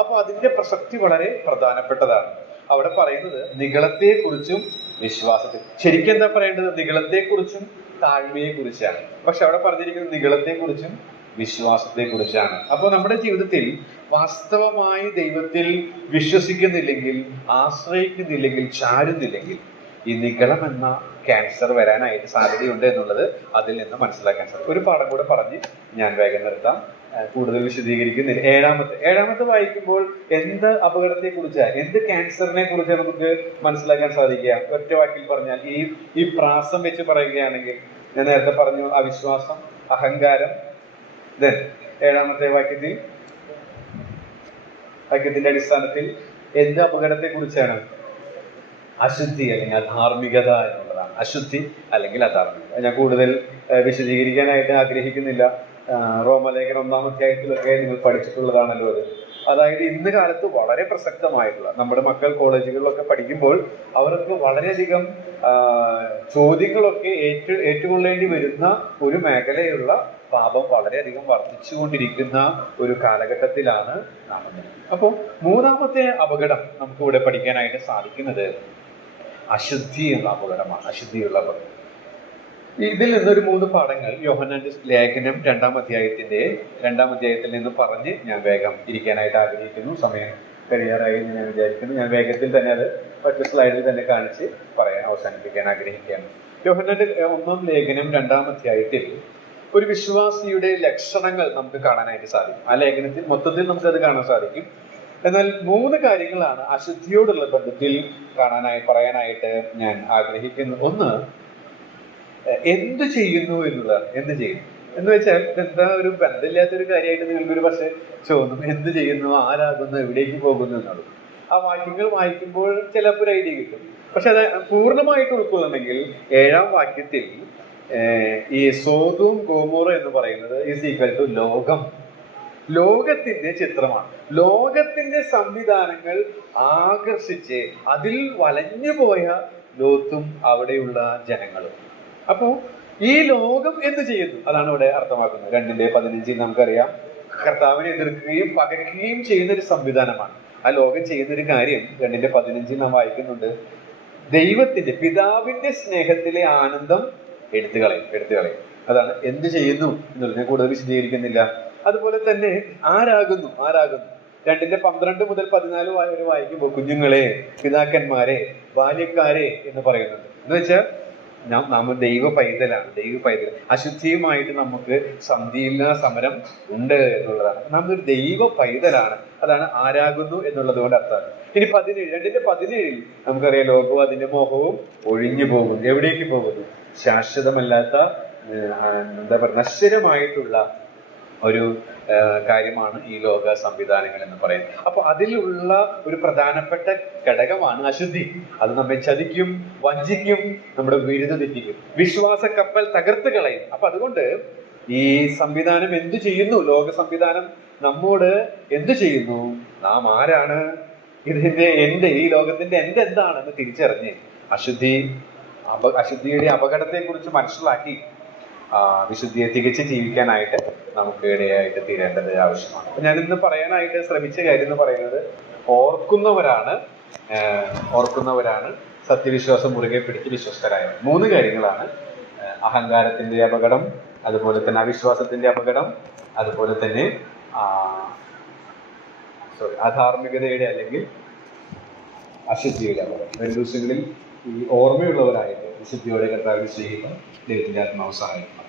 അപ്പൊ അതിന്റെ പ്രസക്തി വളരെ പ്രധാനപ്പെട്ടതാണ്. അവിടെ പറയുന്നത് നിഗളത്തെ കുറിച്ചും വിശ്വാസത്തെ. ശരിക്കും എന്താ പറയേണ്ടത്? നിഗളത്തെ കുറിച്ചും താഴ്മയെ കുറിച്ചാണ്. പക്ഷെ അവിടെ പറഞ്ഞിരിക്കുന്നത് നിഗളത്തെ കുറിച്ചും വിശ്വാസത്തെ കുറിച്ചാണ്. അപ്പോൾ നമ്മുടെ ജീവിതത്തിൽ വാസ്തവമായി ദൈവത്തിൽ വിശ്വസിക്കുന്നില്ലെങ്കിൽ, ആശ്രയിക്കുന്നില്ലെങ്കിൽ, ചാരുന്നില്ലെങ്കിൽ ഈ നിഗളം എന്ന ക്യാൻസർ വരാനായിട്ട് സാധ്യതയുണ്ട് എന്നുള്ളത് അതിൽ നിന്ന് മനസ്സിലാക്കാൻ സാധിക്കും. ഒരു പാഠം കൂടെ പറഞ്ഞ് ഞാൻ വേഗം നിർത്താം, കൂടുതൽ വിശദീകരിക്കുന്നില്ല. ഏഴാമത്തെ വായിക്കുമ്പോൾ എന്ത് അപകടത്തെ കുറിച്ചാണ്, എന്ത് ക്യാൻസറിനെ കുറിച്ചാണ് നമുക്ക് മനസ്സിലാക്കാൻ സാധിക്കുക? ഒറ്റ വാക്കിൽ പറഞ്ഞാൽ ഈ പ്രാസം വെച്ച് പറയുകയാണെങ്കിൽ, ഞാൻ നേരത്തെ പറഞ്ഞു അവിശ്വാസം, അഹങ്കാരം. ഏഴാമത്തെ വാക്യത്തിന്റെ അടിസ്ഥാനത്തിൽ എന്ത് അപകടത്തെ കുറിച്ചാണ്? അശുദ്ധി അല്ലെങ്കിൽ അധാർമികത എന്നുള്ളതാണ്. അശുദ്ധി അല്ലെങ്കിൽ അധാർമികത. ഞാൻ കൂടുതൽ വിശദീകരിക്കാനായിട്ട് ആഗ്രഹിക്കുന്നില്ല. റോമലേഖനം 1-ാം അധ്യായത്തിലൊക്കെ നിങ്ങൾ പഠിച്ചിട്ടുള്ളതാണല്ലോ അത്. അതായത് ഇന്ന് കാലത്ത് വളരെ പ്രസക്തമായിട്ടുള്ള, നമ്മുടെ മക്കൾ കോളേജുകളിലൊക്കെ പഠിക്കുമ്പോൾ അവർക്ക് വളരെയധികം ചോദ്യങ്ങളൊക്കെ ഏറ്റുകൊള്ളേണ്ടി വരുന്ന ഒരു മേഖലയുള്ള പാപം വളരെയധികം വർദ്ധിച്ചുകൊണ്ടിരിക്കുന്ന ഒരു കാലഘട്ടത്തിലാണ് നാം. അപ്പോൾ 3-ാമത്തെ അപകടം നമുക്ക് ഇവിടെ പഠിക്കാനായിട്ട് സാധിക്കുന്നത് അശുദ്ധി എന്ന അപകടമാണ്. അശുദ്ധിയുള്ള അപകടം. ഇതിൽ നിന്നൊരു 3 പാഠങ്ങൾ യോഹന്നാന്റെ ലേഖനം 2-ാം അധ്യായത്തിൽ നിന്ന് പറഞ്ഞ് ഞാൻ വേഗം ഇരിക്കാനായിട്ട് ആഗ്രഹിക്കുന്നു. സമയം കഴിയാറായി എന്ന് ഞാൻ വിചാരിക്കുന്നു. ഞാൻ വേഗത്തിൽ തന്നെ അത് ഒറ്റ സ്ലൈഡിൽ തന്നെ കാണിച്ച് അവസാനിപ്പിക്കാൻ ആഗ്രഹിക്കുകയാണ്. യോഹന്നാന്റെ 1-ാം ലേഖനം 2-ാം അധ്യായത്തിൽ ഒരു വിശ്വാസിയുടെ ലക്ഷണങ്ങൾ നമുക്ക് കാണാനായിട്ട് സാധിക്കും. ആ ലേഖനത്തിൽ മൊത്തത്തിൽ നമുക്കത് കാണാൻ സാധിക്കും. എന്നാൽ 3 കാര്യങ്ങളാണ് അശുദ്ധിയോടുള്ള ബന്ധത്തിൽ പറയാനായിട്ട് ഞാൻ ആഗ്രഹിക്കുന്നു. ഒന്ന്, എന്ത് ചെയ്യുന്നു എന്നുള്ളതാണ്. എന്ത് ചെയ്യുന്നു എന്ന് വെച്ചാൽ എന്താ ഒരു ബന്ധമില്ലാത്തൊരു കാര്യമായിട്ട് നിങ്ങൾക്കൊരു പക്ഷെ തോന്നും. എന്ത് ചെയ്യുന്നു, ആരാകുന്നു, എവിടേക്ക് പോകുന്നു എന്നുള്ളത്. ആ വാക്യങ്ങൾ വായിക്കുമ്പോൾ ചിലപ്പോൾ ഒരു ഐഡിയ കിട്ടും. പക്ഷെ അത് പൂർണ്ണമായിട്ട് ഉൾക്കൊള്ളണമെങ്കിൽ 7-ാം വാക്യത്തിൽ ഈ സോദോം ഗോമോറ എന്ന് പറയുന്നത് ഈസ് ഈക്വൽ ടു ലോകം. ലോകത്തിന്റെ ചിത്രമാണ്. ലോകത്തിന്റെ സംവിധാനങ്ങൾ ആകർഷിച്ച് അതിൽ വലഞ്ഞുപോയ ലോത്തും അവിടെയുള്ള ജനങ്ങളും. അപ്പോ ഈ ലോകം എന്ത് ചെയ്യുന്നു? അതാണ് ഇവിടെ അർത്ഥമാക്കുന്നത്. 2:15 നമുക്കറിയാം, കർത്താവിനെ എതിർക്കുകയും പകയ്ക്കുകയും ചെയ്യുന്ന ഒരു സംവിധാനമാണ്. ആ ലോകം ചെയ്യുന്ന ഒരു കാര്യം 2:15 നാം വായിക്കുന്നുണ്ട്. ദൈവത്തിന്റെ, പിതാവിന്റെ സ്നേഹത്തിലെ ആനന്ദം എടുത്തുകളയും. അതാണ് എന്ത് ചെയ്യുന്നു എന്നുള്ളത്. ഞാൻ കൂടുതൽ വിശദീകരിക്കുന്നില്ല. അതുപോലെ തന്നെ ആരാകുന്നു 2:12 മുതൽ 14 വരെ വായിക്കുമ്പോൾ കുഞ്ഞുങ്ങളെ, പിതാക്കന്മാരെ, ബാല്യക്കാരെ എന്ന് പറയുന്നുണ്ട്. എന്ന് വെച്ചാൽ നാം ദൈവ പൈതലാണ്. അശുദ്ധിയുമായിട്ട് നമുക്ക് സന്ധിയില്ലാ സമരം ഉണ്ട് എന്നുള്ളതാണ്. നാം ഒരു ദൈവ പൈതലാണ്. അതാണ് ആരാകുന്നു എന്നുള്ളത് കൊണ്ട് അർത്ഥം. ഇനി 2:17 നമുക്കറിയാം, ലോകവും അതിന്റെ മോഹവും ഒഴിഞ്ഞു പോകുന്നു. എവിടേക്ക് പോകുന്നു? ശാശ്വതമല്ലാത്ത നശ്വരമായിട്ടുള്ള ഒരു കാര്യമാണ് ഈ ലോക സംവിധാനങ്ങൾ എന്ന് പറയുന്നത്. അപ്പൊ അതിലുള്ള ഒരു പ്രധാനപ്പെട്ട ഘടകമാണ് അശുദ്ധി. അത് നമ്മെ ചതിക്കും, വഞ്ചിക്കും, നമ്മുടെ വിരുദ്ധ തെറ്റിക്കും, വിശ്വാസ കപ്പൽ തകർത്ത് കളയും. അപ്പൊ അതുകൊണ്ട് ഈ സംവിധാനം എന്തു ചെയ്യുന്നു? ലോക സംവിധാനം നമ്മോട് എന്തു ചെയ്യുന്നു? നാം ആരാണ്? ഈ ലോകത്തിന്റെ എന്റെ എന്താണെന്ന് തിരിച്ചറിഞ്ഞ് അശുദ്ധിയുടെ അപകടത്തെ കുറിച്ച് മനസ്സിലാക്കി വിശുദ്ധിയെ തികച്ച് ജീവിക്കാനായിട്ട് നമുക്ക് ഇടയായിട്ട് തീരേണ്ടത് ആവശ്യമാണ്. അപ്പൊ ഞാനിന്ന് പറയാനായിട്ട് ശ്രമിച്ച കാര്യം എന്ന് പറയുന്നത്, ഓർക്കുന്നവരാണ് സത്യവിശ്വാസം മുറുകെ പിടിച്ച് വിശ്വസ്തരായവർ. 3 കാര്യങ്ങളാണ്. അഹങ്കാരത്തിന്റെ അപകടം, അതുപോലെ തന്നെ അവിശ്വാസത്തിന്റെ അപകടം, അതുപോലെ തന്നെ അധാർമികതയുടെ അല്ലെങ്കിൽ അശുദ്ധിയുടെ അപകടം. 2 ദിവസങ്ങളിൽ ഈ ഓർമ്മയുള്ളവരായിട്ട് വിശുദ്ധിയോടെ കർത്താവിനെ സ്നേഹിക്കാൻ ദൈവത്തിന്റെ ആത്മാവ് സഹായിക്കണം.